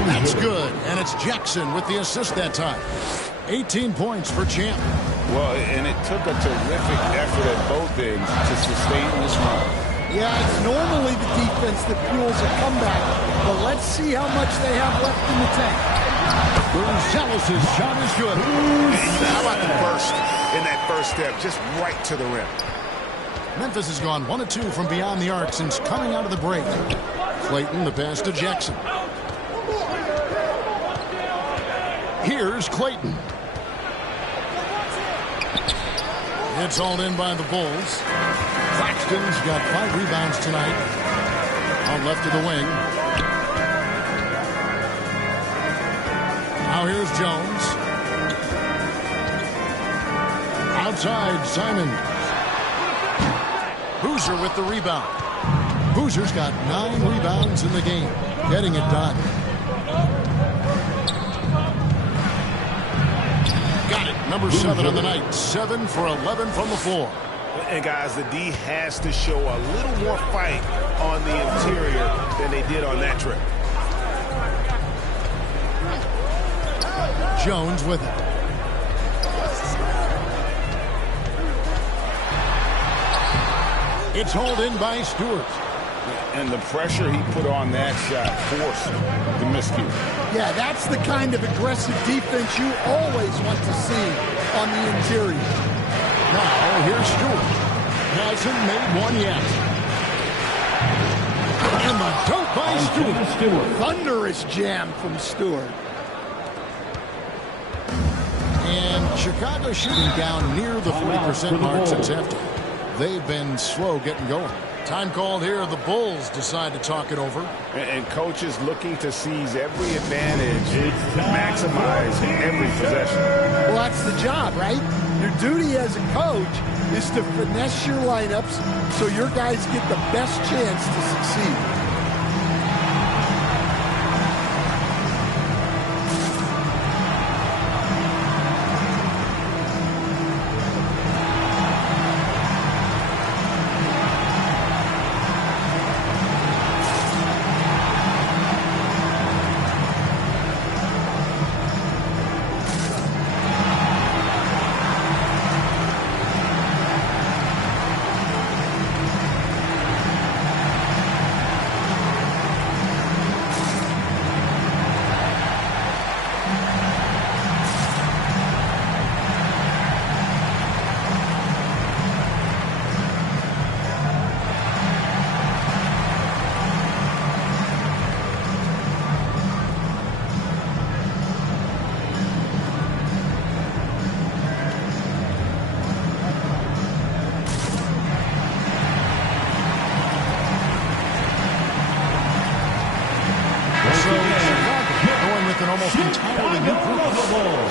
That's good. And it's Jackson with the assist that time. 18 points for Champ. Well, and it took a terrific effort at both ends to sustain this run. Yeah, it's normally the defense that fuels a comeback, but let's see how much they have left in the tank. Buzelis' shot is good. How about the burst in that first step, just right to the rim. Memphis has gone 1 of 2 from beyond the arc since coming out of the break. Clayton, the pass to Jackson. Here's Clayton. It's hauled in by the Bulls. Claxton's got 5 rebounds tonight. On left of the wing. Now here's Jones. Outside, Simon. Boozer with the rebound. Boozer's got 9 rebounds in the game. Getting it done. Got it. Number 7 on the night. 7 for 11 from the floor. And guys, the D has to show a little more fight on the interior than they did on that trip. Jones with it. It's hauled in by Stewart. And the pressure he put on that shot forced the miscue. Yeah, that's the kind of aggressive defense you always want to see on the interior. Now, here's Stewart. Hasn't made one yet. And the dunk by Stewart. Thunderous jam from Stewart. And Chicago shooting down near the 40% mark since after. They've been slow getting going. Time called here. The Bulls decide to talk it over. And coaches looking to seize every advantage, maximize every possession. Well, that's the job, right? Your duty as a coach is to finesse your lineups so your guys get the best chance to succeed.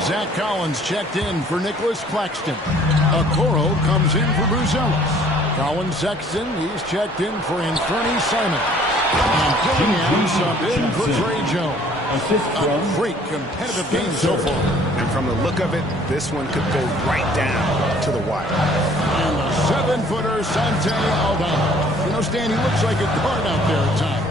Zach Collins checked in for Nicholas Claxton. Okoro comes in for Bruzelis. Colin Sexton, he's checked in for Anthony Simon. And Gillian subbed in for Trey Jones. A great competitive game so far. And from the look of it, this one could go right down to the wire. And the 7-footer, Sante Aldama. You know, Stan, he looks like a guard out there at times.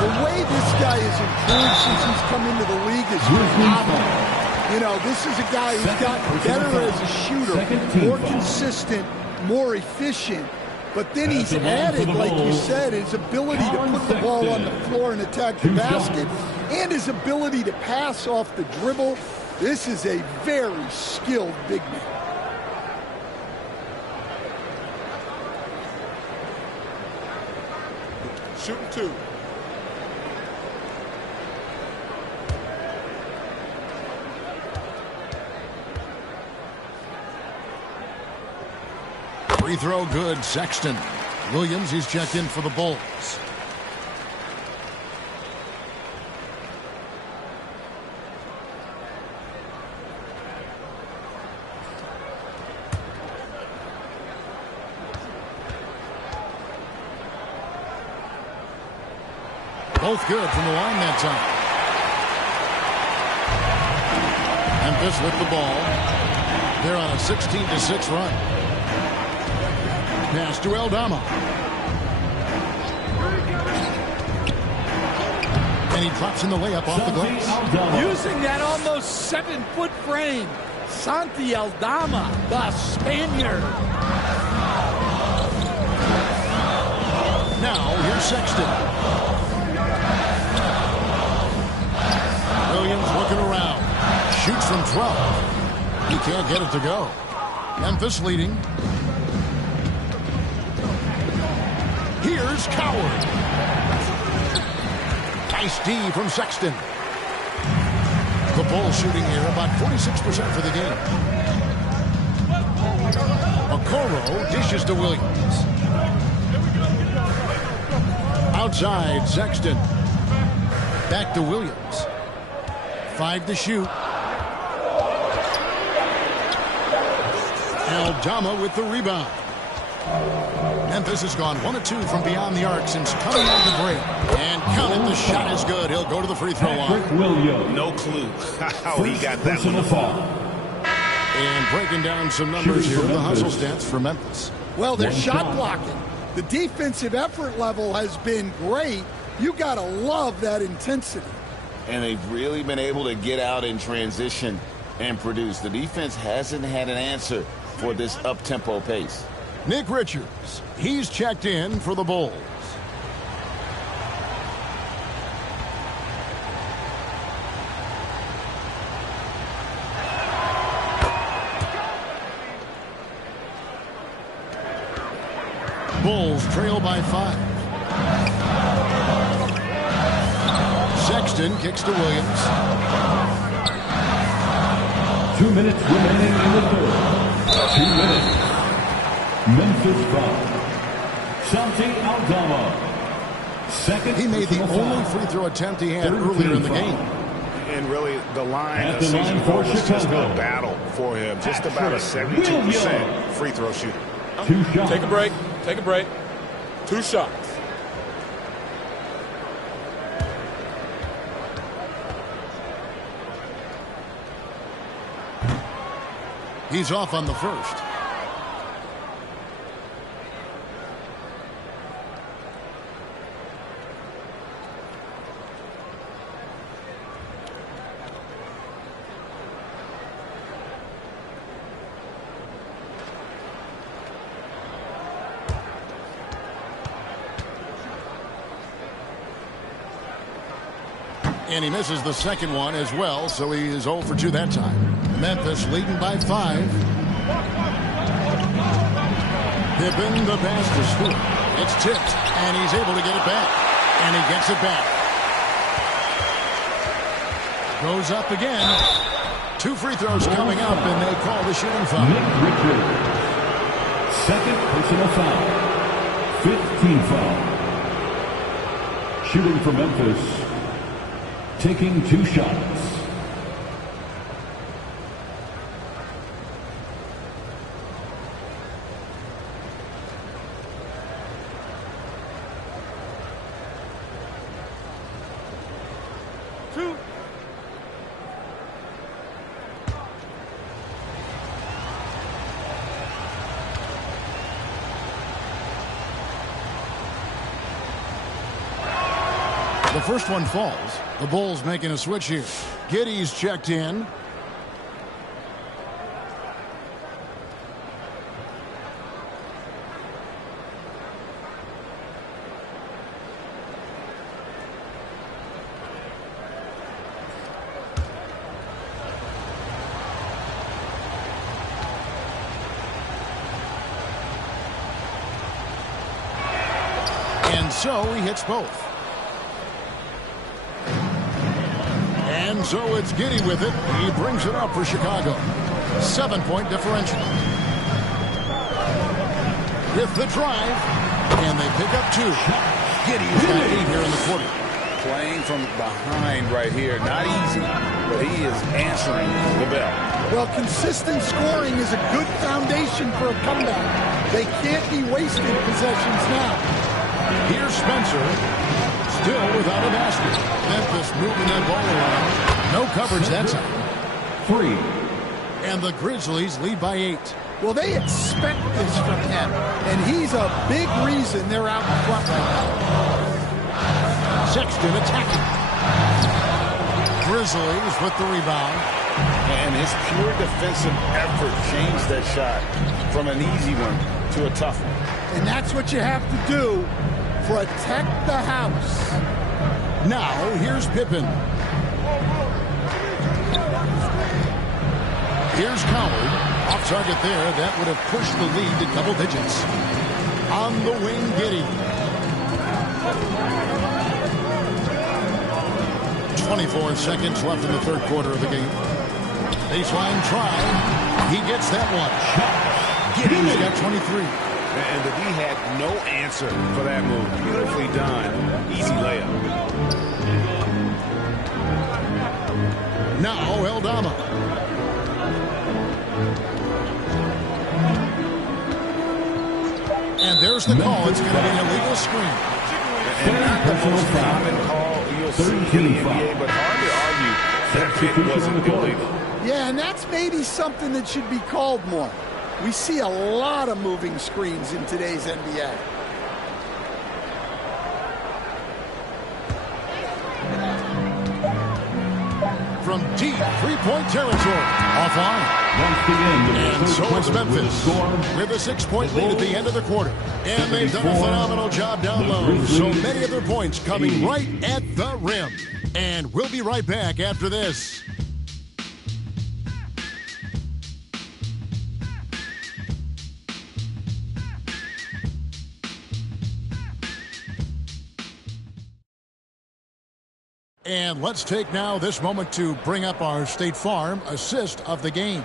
The way this guy has improved since he's come into the league is phenomenal. You know, this is a guy who's gotten better as a shooter, more consistent, more efficient. But then he's added, like you said, his ability to put the ball on the floor and attack the basket, and his ability to pass off the dribble. This is a very skilled big man. Shooting two. Free throw good, Sexton. Williams, he's checked in for the Bulls. Both good from the line that time. Memphis with the ball. They're on a 16-6 run. Pass to Aldama. And he drops in the layup off the glass. Using that almost 7-foot frame, Santi Aldama, the Spaniard. Now, here's Sexton. Williams looking around. Shoots from 12. He can't get it to go. Memphis leading. Here's Coward. Nice D from Sexton. The Bulls shooting here about 46% for the game. Okoro dishes to Williams. Outside, Sexton. Back to Williams. 5 to shoot. Aldama with the rebound. Memphis has gone 1 of 2 from beyond the arc since coming on the break. And count it, the shot is good. He'll go to the free throw line. No clue how he got that one to fall. And breaking down some numbers here, the hustle stats for Memphis. Well, they're shot blocking. The defensive effort level has been great. You got to love that intensity. And they've really been able to get out in transition and produce. The defense hasn't had an answer for this up-tempo pace. Nick Richards, he's checked in for the Bulls. Bulls trail by 5. Sexton kicks to Williams. 2 minutes remaining in the third. 2 minutes. Memphis foul. Santi Aldama. Second He made the personal only foul. free throw attempt he had earlier in the game. And really, the line At of the season line for was just a Chicago. battle for him. Just about a 72% free throw shooter. 2 shots. Take a break. Take a break. 2 shots. He's off on the first. And he misses the second one as well, so he is 0 for 2 that time. Memphis leading by 5. Pippen, the pass to Stewart. It's tipped, and he's able to get it back. And he gets it back. Goes up again. 2 free throws coming up, and they call the shooting foul. Nick Richards. Second personal foul. 15 foul. Shooting for Memphis. Taking 2 shots. The first one falls. The Bulls making a switch here. Giddey's checked in. And so he hits both. And so it's Giddey with it. He brings it up for Chicago. 7-point differential. With the drive. And they pick up 2. Giddey's got 8 here in the quarter. Playing from behind right here. Not easy, but he is answering the bell. Well, consistent scoring is a good foundation for a comeback. They can't be wasting possessions now. Here's Spencer. Still without a basket. Memphis moving that ball around. No coverage that time. 3. And the Grizzlies lead by 8. Well, they expect this from him, and he's a big reason they're out in front right now. Sexton attacking. Grizzlies with the rebound. And his pure defensive effort changed that shot from an easy one to a tough one. And that's what you have to do. Protect the house. Now, here's Pippen. Here's Coward. Off target there. That would have pushed the lead to double digits. On the wing, Giddey. 24 seconds left in the third quarter of the game. Baseline try. He gets that one. Giddey's got 23. And the D had no answer for that move. Beautifully done. Easy layup. Now Aldama. And there's the call. It's going to be an illegal screen. And not the most common call you'll see in the NBA, but hard to argue that it wasn't illegal. Yeah, and that's maybe something that should be called more. We see a lot of moving screens in today's NBA. From deep three-point territory. Offline. And so it's Memphis with a 6-point lead at the end of the quarter. And they've done a phenomenal job down low. So many of their points coming right at the rim. And we'll be right back after this. And let's take now this moment to bring up our State Farm assist of the game.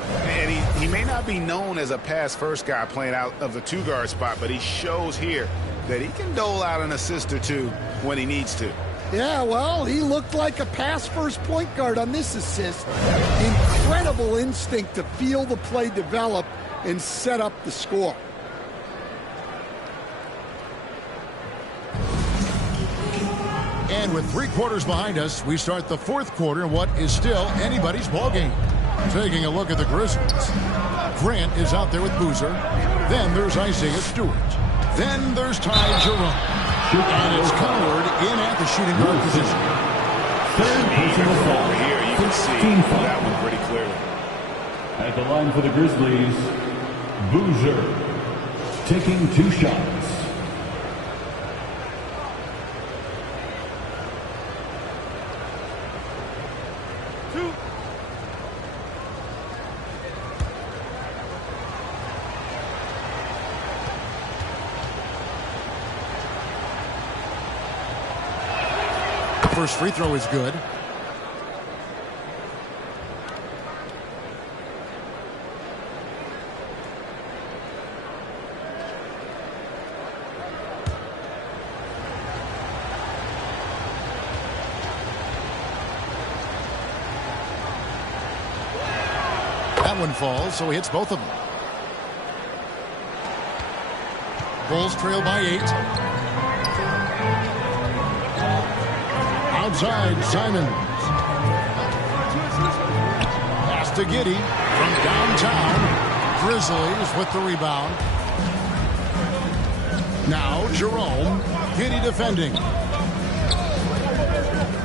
And he may not be known as a pass-first guy playing out of the two-guard spot, but he shows here that he can dole out an assist or two when he needs to. Yeah, well, he looked like a pass-first point guard on this assist. Incredible instinct to feel the play develop and set up the score. And with 3 quarters behind us, we start the 4th quarter in what is still anybody's ball game. Taking a look at the Grizzlies. Grant is out there with Boozer. Then there's Isaiah Stewart. Then there's Ty Jerome. And it's Coward in at the shooting guard position. Over here, you can see that one pretty clearly. At the line for the Grizzlies, Boozer taking 2 shots. First free throw is good. That one falls, so he hits both of them. Bulls trail by 8. Outside, Simons. Pass to Giddey from downtown. Grizzlies with the rebound. Now Jerome. Giddey defending.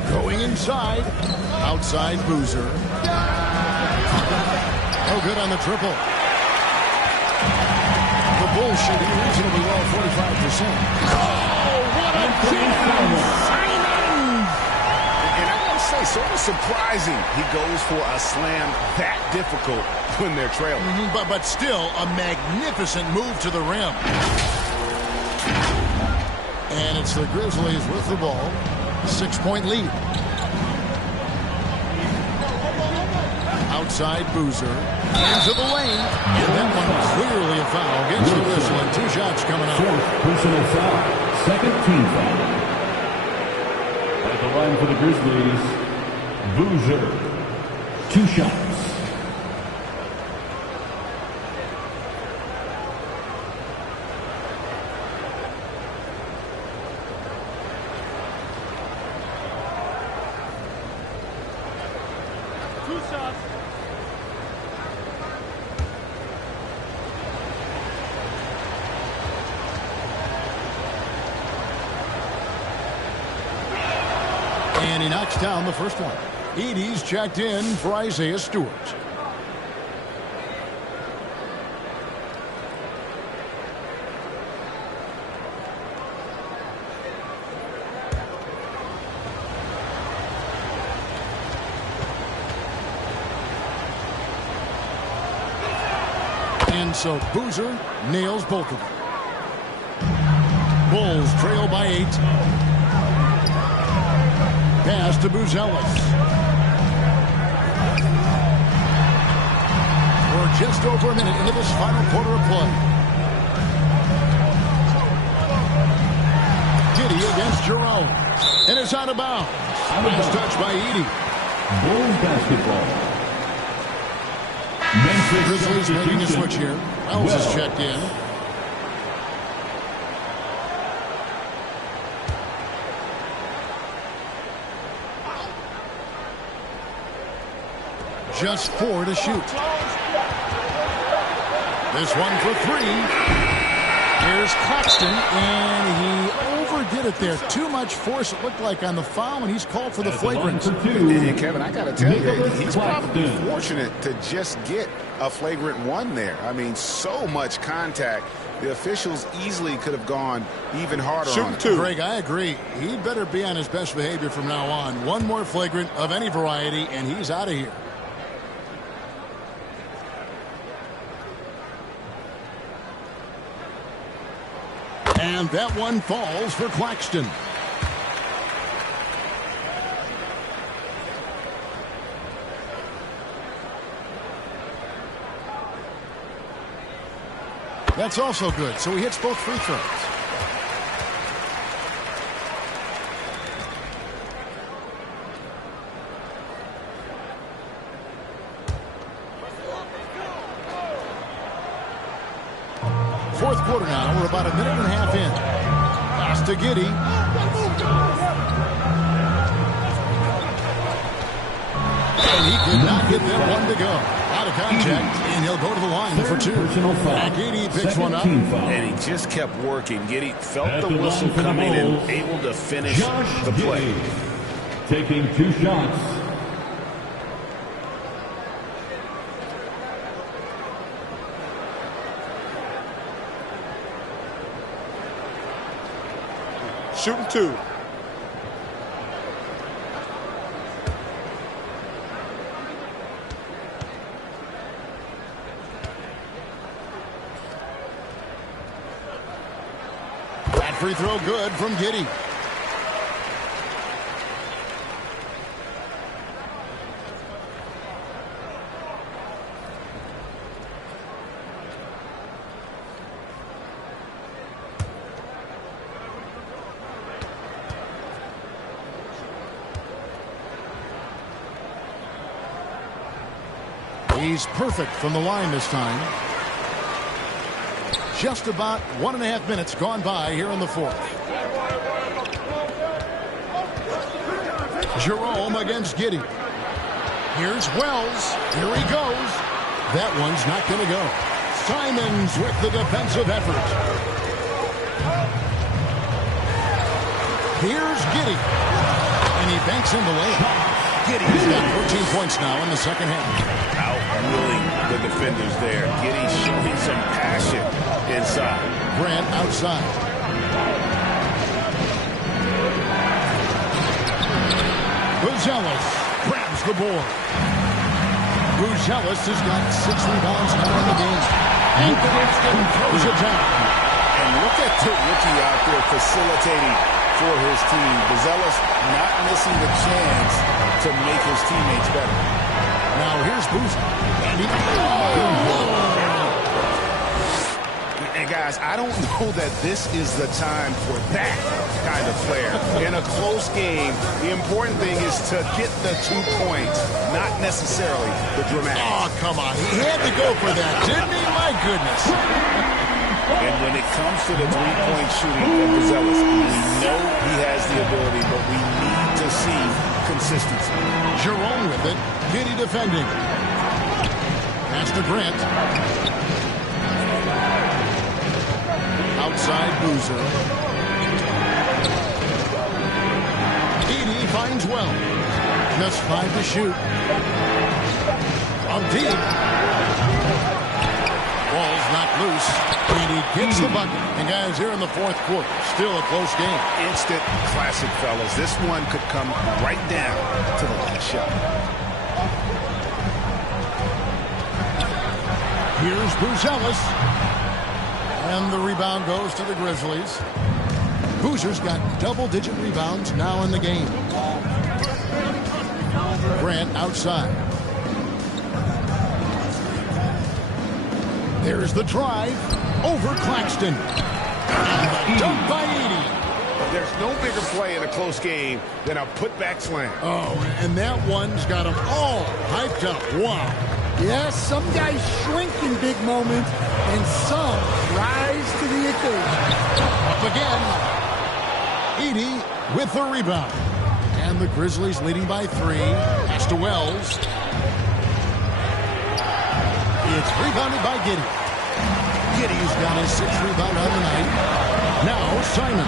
Going inside. Outside Boozer. No good on the triple. The Bulls shooting reasonably well, 45%. Oh, what a jam! Sort of surprising he goes for a slam that difficult when they're trailing. But still a magnificent move to the rim. And it's the Grizzlies with the ball. 6-point lead. Outside Boozer. Into the lane. And that one clearly a foul against the whistle. And 2 shots coming up. Personal foul. Second team foul. At the line for the Grizzlies, Boozer, 2 shots. And he knocks down the first one. Edey's checked in for Isaiah Stewart. And so Boozer nails both of them. Bulls trail by 8. Pass to Buzelis. We're just over a minute into this final quarter of play. Giddey against Jerome. And it's out of bounds. Nice touch by Edey. Bulls basketball. Grizzlies making a switch here. Wells is checked in. Just 4 to shoot. This one for 3. Here's Claxton, and he overdid it there. Too much force, it looked like, on the foul, and he's called for the flagrant. And Kevin, I got to tell you, he's probably fortunate to just get a flagrant 1 there. I mean, so much contact. The officials easily could have gone even harder on it. Greg, I agree. He'd better be on his best behavior from now on. One more flagrant of any variety, and he's out of here. And that one falls for Claxton. That's also good, so he hits both free throws. Fourth quarter now. We're about a minute and a half in. Pass to Giddey. And he could not get that one to go. Out of contact, and he'll go to the line for two. Giddey picks one up. And he just kept working. Giddey felt the whistle coming and able to finish the play. Taking 2 shots. Shooting 2. That free throw good from Giddey. He's perfect from the line this time. Just about 1.5 minutes gone by here in the fourth. Jerome against Giddey. Here's Wells. Here he goes. That one's not going to go. Simons with the defensive effort. Here's Giddey. And he banks in the layup. Giddey's got 14 points now in the second half. Outwilling the defenders there. Giddey showing some passion inside. Grant outside. Buzelis grabs the board. Buzelis has got 6 rebounds now in the game. And Claxton throws it down. And look at the rookie out there facilitating for his team. Buzelis not missing the chance to make his teammates better. Now here's Boozer. And guys, I don't know that this is the time for that kind of player. In a close game, the important thing is to get the 2 points, not necessarily the dramatic. Oh, come on. He had to go for that, didn't he? My goodness. And when it comes to the three-point shooting of Buzelis, we know he has the ability, but we need to see consistency. Jerome with it. Giddey defending. Pass to Grant. Outside Boozer. Giddey finds Wells. Just 5 to shoot. From deep. Ball's not loose. Giddey gets the bucket. And guys, here in the fourth quarter, still a close game. Instant classic, fellas. This one could come right down to the last shot. Here's Buzelis. And the rebound goes to the Grizzlies. Boozer's got double-digit rebounds now in the game. Grant outside. There's the drive over Claxton. Dunk by 80. There's no bigger play in a close game than a putback slam. Oh, and that one's got them all hyped up. Wow. Yes, some guys shrink in big moments, and some rise to the occasion. Up again. 80 with the rebound. And the Grizzlies leading by 3. Pass to Wells. It's rebounded by Giddey. Giddey's got his 6th rebound on the night. Now Simons.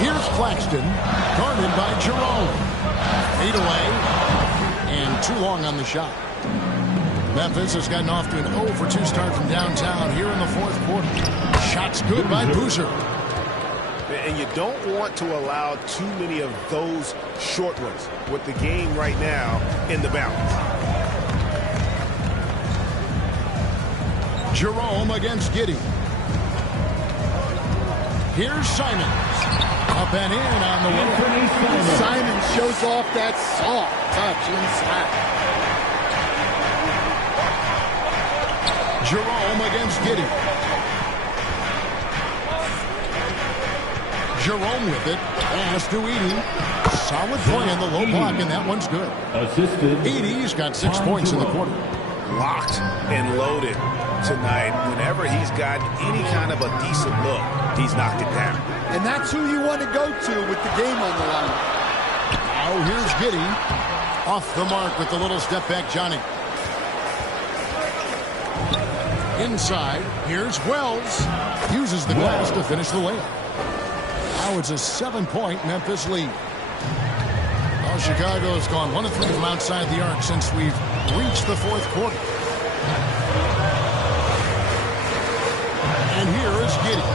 Here's Claxton, guarded by Jerome. 8 away. And too long on the shot. Memphis has gotten off to an 0 for 2 start from downtown here in the fourth quarter. Shot's good by Boozer. And you don't want to allow too many of those short ones with the game right now in the balance. Jerome against Giddey. Here's Simons. Up and in on the way. Simons shows off that soft touch inside. Jerome against Giddey. Jerome with it. Pass to Edey. Solid play in the low block, and that one's good. Assisted. Edey's got 6 points in the quarter. Locked and loaded tonight. Whenever he's got any kind of a decent look, he's knocked it down. And that's who you want to go to with the game on the line. Now here's Giddey. Off the mark with the little step back, Johnny. Inside, here's Wells. Uses the glass to finish the layup. Now it's a 7-point Memphis lead. Well, Chicago's gone 1 of 3 from outside the arc since we've reached the 4th quarter. And here is Giddey.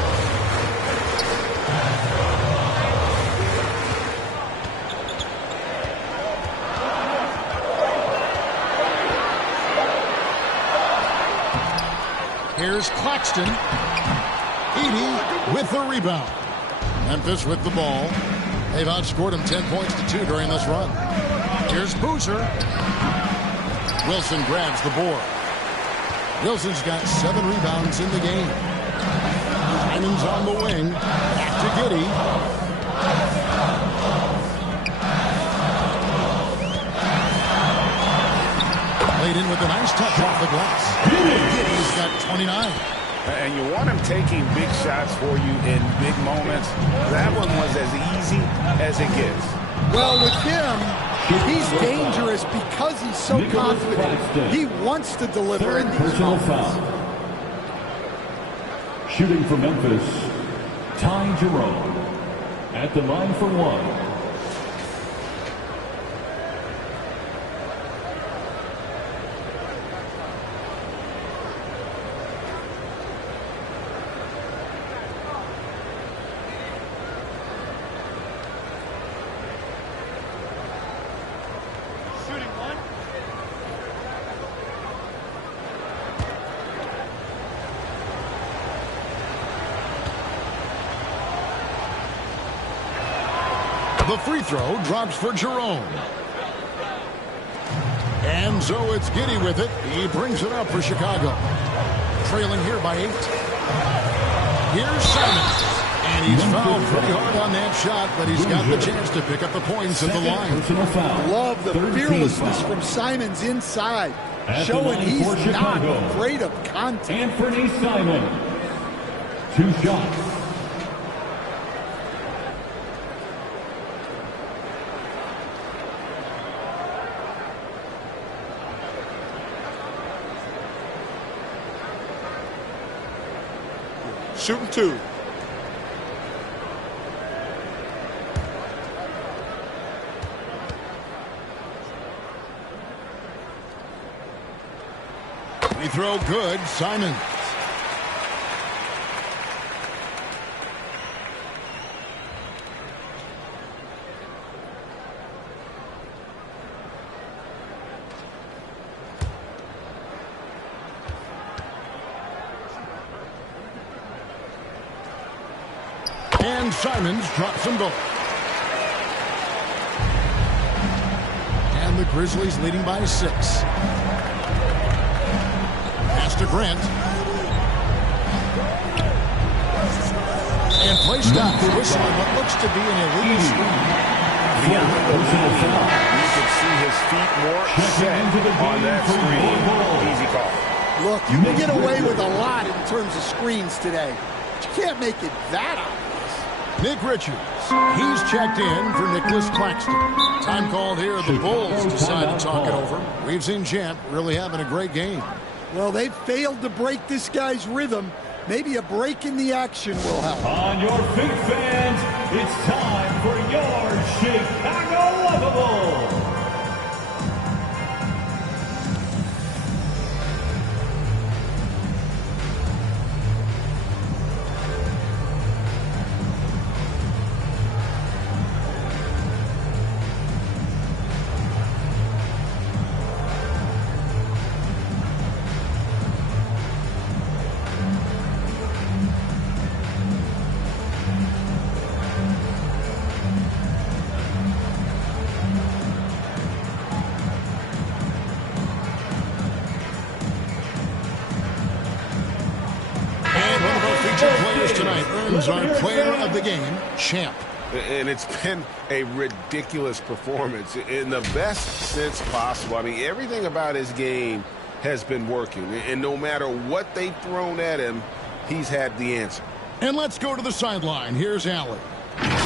Here's Claxton. Edey with the rebound. Memphis with the ball. They've outscored him 10 points to 2 during this run. Here's Boozer. Wilson grabs the board. Wilson's got 7 rebounds in the game. Simon's on the wing. Back to Giddey. Laid in with a nice touch off the glass. Giddey's got 29. And you want him taking big shots for you in big moments. That one was as easy as it gets. Well, with him, he's dangerous because he's so confident. He wants to deliver in these Personal moments. foul. Shooting for Memphis, Ty Jerome at the line for 1. The free throw drops for Jerome. And so it's Giddey with it. He brings it up for Chicago. Trailing here by 8. Here's Simons. And he's fouled pretty hard on that shot, but he's got the chance to pick up the points at the line. Love the fearlessness from Simons inside, showing he's not afraid of contact. Anthony Simons, 2 shots. Shooting 2. Free throw good. Simons. And Simons drops them both. And the Grizzlies leading by 6. Pass to Grant. And play stop. Whistle on what looks to be an illegal screen. You could see his feet more set on that screen. Easy call. Look, you can get away with a lot in terms of screens today. But you can't make it that obvious. Nick Richards. He's checked in for Nicholas Claxton. Time called here. The Bulls decide to talk it over. We've seen Champ really having a great game. Well, they've failed to break this guy's rhythm. Maybe a break in the action will help. On your feet, fans, it's time for your Chicago Lovables. tonight earns our player of the game, Champ. And it's been a ridiculous performance in the best sense possible. I mean, everything about his game has been working. And no matter what they've thrown at him, he's had the answer. And let's go to the sideline. Here's Allen.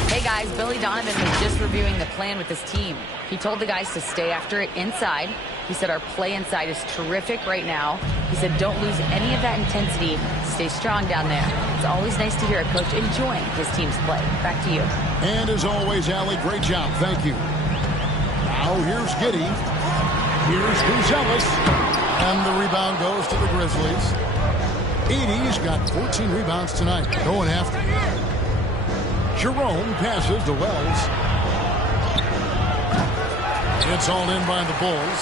Hey guys, Billy Donovan was just reviewing the plan with his team. He told the guys to stay after it inside. He said our play inside is terrific right now. He said don't lose any of that intensity. Stay strong down there. It's always nice to hear a coach enjoying his team's play. Back to you. And as always, Allie, great job. Thank you. Now here's Giddey. Here's Gonzalez. And the rebound goes to the Grizzlies. Edey's got 14 rebounds tonight. Going after. Jerome passes to Wells. It's all in by the Bulls.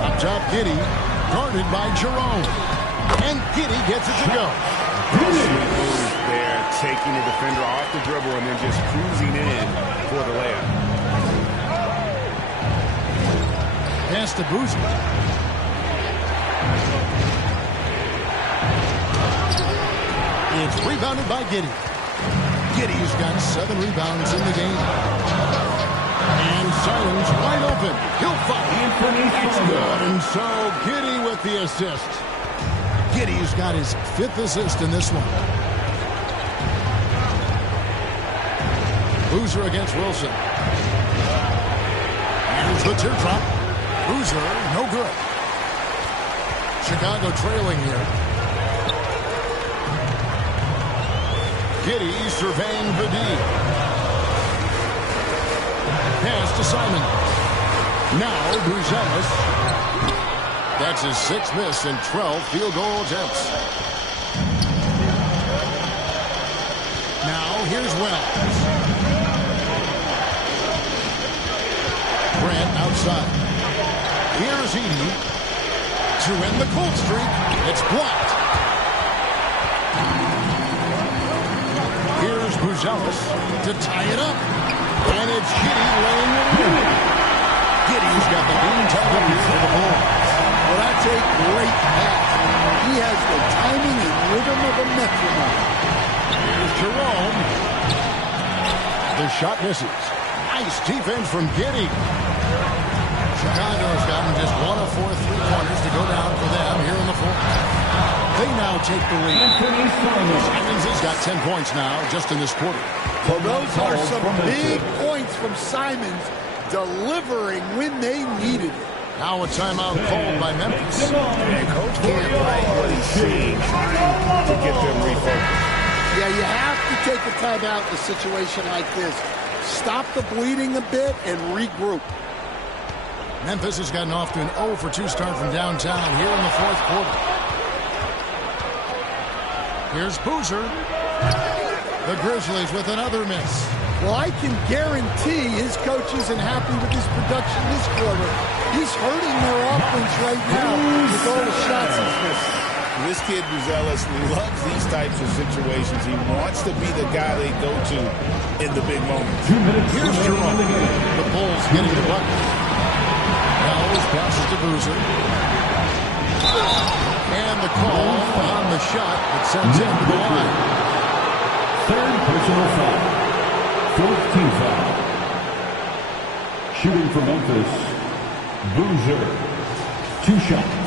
Up top, Giddey, guarded by Jerome. And Giddey gets it to go. There, taking the defender off the dribble and then just cruising in for the layup. Pass to Boozer. It's rebounded by Giddey. Giddey's got 7 rebounds in the game. And Silence wide open. He'll fire. It's good. And so Giddey with the assist. Giddey's got his 5th assist in this one. Boozer against Wilson. Here's the teardrop. Boozer, no good. Chicago trailing here. Giddey surveying the D. Pass to Simon. Now Gonzalez. That's his 6th miss and 12 field goal attempts. Now here's Wells. Grant outside. Here's Edey to end the cold streak. It's blocked. Here's Gonzalez to tie it up. And it's Giddey laying it in. Giddey's got the lead time here for the Bulls. Well, that's a great pass. He has the timing and rhythm of a metronome. Here's Jerome. The shot misses. Nice defense from Giddey. Chicago's gotten just 1 of 4 3-pointers to go down for them here in the 4th. They now take the lead. Simons has got 10 points now just in this quarter. Well, those are some big points from Simons, delivering when they needed it. Now a timeout called by Memphis. And Coach can't like what he's seeing, trying to get them refocused. Yeah, you have to take a timeout in a situation like this. Stop the bleeding a bit and regroup. Memphis has gotten off to an 0 for 2 start from downtown here in the 4th quarter. Here's Boozer. The Grizzlies with another miss. Well, I can guarantee his coach isn't happy with his production this quarter. He's hurting their offense right now with all the shots he's missed. This kid, Gonzalez, loves these types of situations. He wants to be the guy they go to in the big moments. Here's Jerome. The Bulls getting the bucket. Wells passes to Boozer. And the call on the shot that sends him to the line. 3rd personal foul. 4th team foul. Shooting for Memphis, Boozer. 2 shots.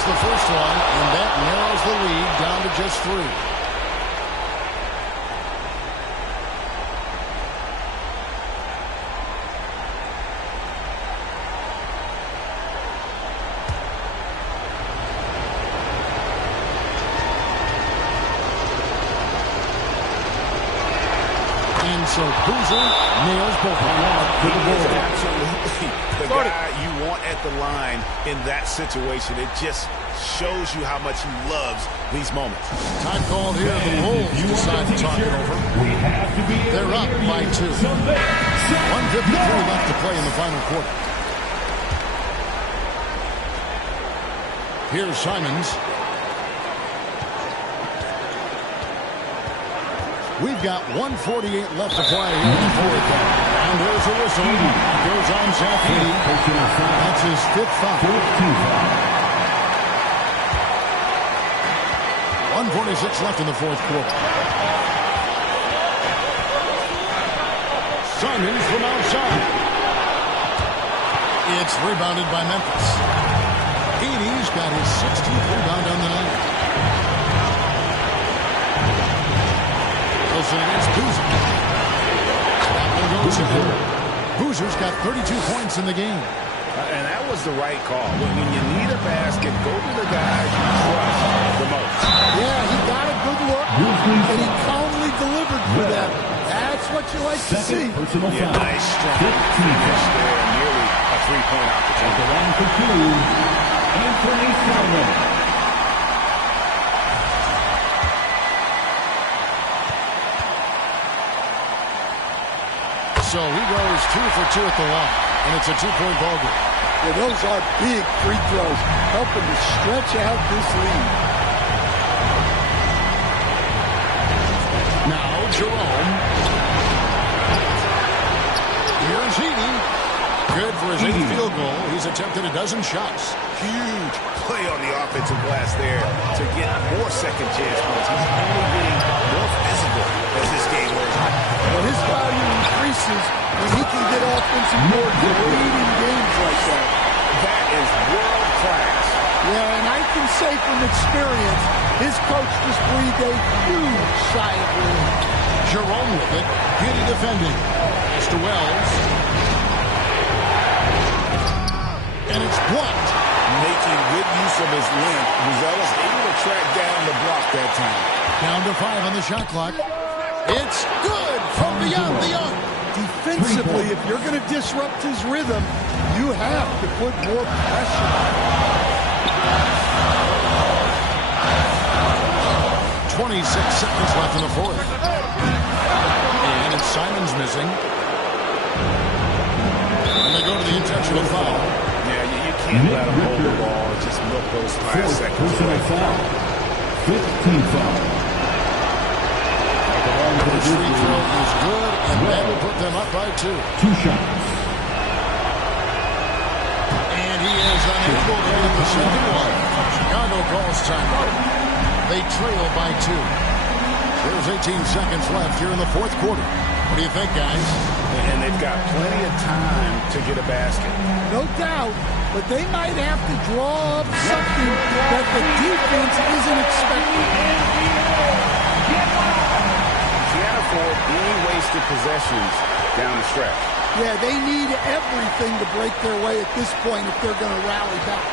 The first one, and that narrows the lead down to just 3. And so Boozer nails both of them to the board. Absolutely the guy you want at the line in that situation. It just shows you how much he loves these moments. Time called here. The Bulls decide to talk it over. They're up by 2. 1:53 left to play in the final quarter. Here's Simons. We've got 1:48 left to play in the fourth. And there's a whistle. Goes on Zafidi. That's his 5th foul. 1:46 left in the fourth quarter. Simons from outside. It's rebounded by Memphis. Edey's got his 16th rebound on the night. Wilson against Boozer. That one goes in. Boozer's got 32 points in the game. And that was the right call. When you need a basket, go to the guy you trust the most. Yeah, he got a good look, and he calmly delivered for them. That's what you like to see. Yeah, nice, strong finish there. Nearly a three-point opportunity. The line for two, Anthony Simons. So he goes 2 for 2 at the line, and it's a 2-point ball game. Yeah, those are big free throws, helping to stretch out this lead. Now Jerome. Here's Edey. Good for his 8th field goal. He's attempted a dozen shots. Huge play on the offensive glass there to get more second chance points. He's only getting more physical as this game wears on. Well, his value increases when he can get offensive boards late in games like that. That is world class. Yeah, and I can say from experience, his coach just breathed a huge sigh of relief. Jerome with it. Beauty defending. It's to Wells. And it's blocked. Making good use of his length. Buzella's able to track down the block that time. Down to 5 on the shot clock. It's good from beyond the arc. Defensively, if you're going to disrupt his rhythm, you have to put more pressure on him. 26 seconds left in the fourth. And it's Simons missing. And they go to the intentional foul. Yeah, you can't let him hold the ball and just milk those 5 seconds. 15 foul. His free throw is good, and that will put them up by 2. 2 shots. And he is unable to get the second one. Chicago calls timeout. They trail by 2. There's 18 seconds left here in the fourth quarter. What do you think, guys? And they've got plenty of time to get a basket. No doubt, but they might have to draw up something that the defense isn't expecting. Can't afford any wasted possessions down the stretch. Yeah, they need everything to break their way at this point if they're going to rally back.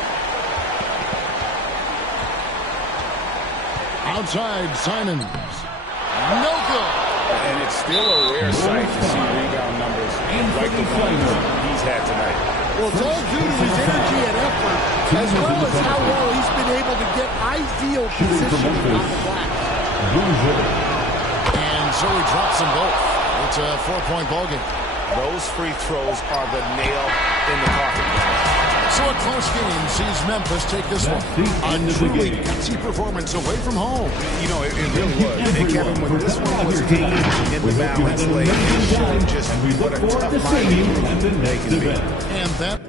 Outside, Simons. No good. And it's still a rare sight to see rebound numbers like the ones he's had tonight. Well, it's all due to his energy and effort, as well as how well he's been able to get ideal positioning on the glass. And so he drops them both. It's a 4-point ball game. Those free throws are the nail in the coffin. So a close game sees Memphis take this one. A truly gutsy performance away from home. You know, it really was. And Kevin, when this one was deep in the balance late, it showed just what a tough fight they can be. And that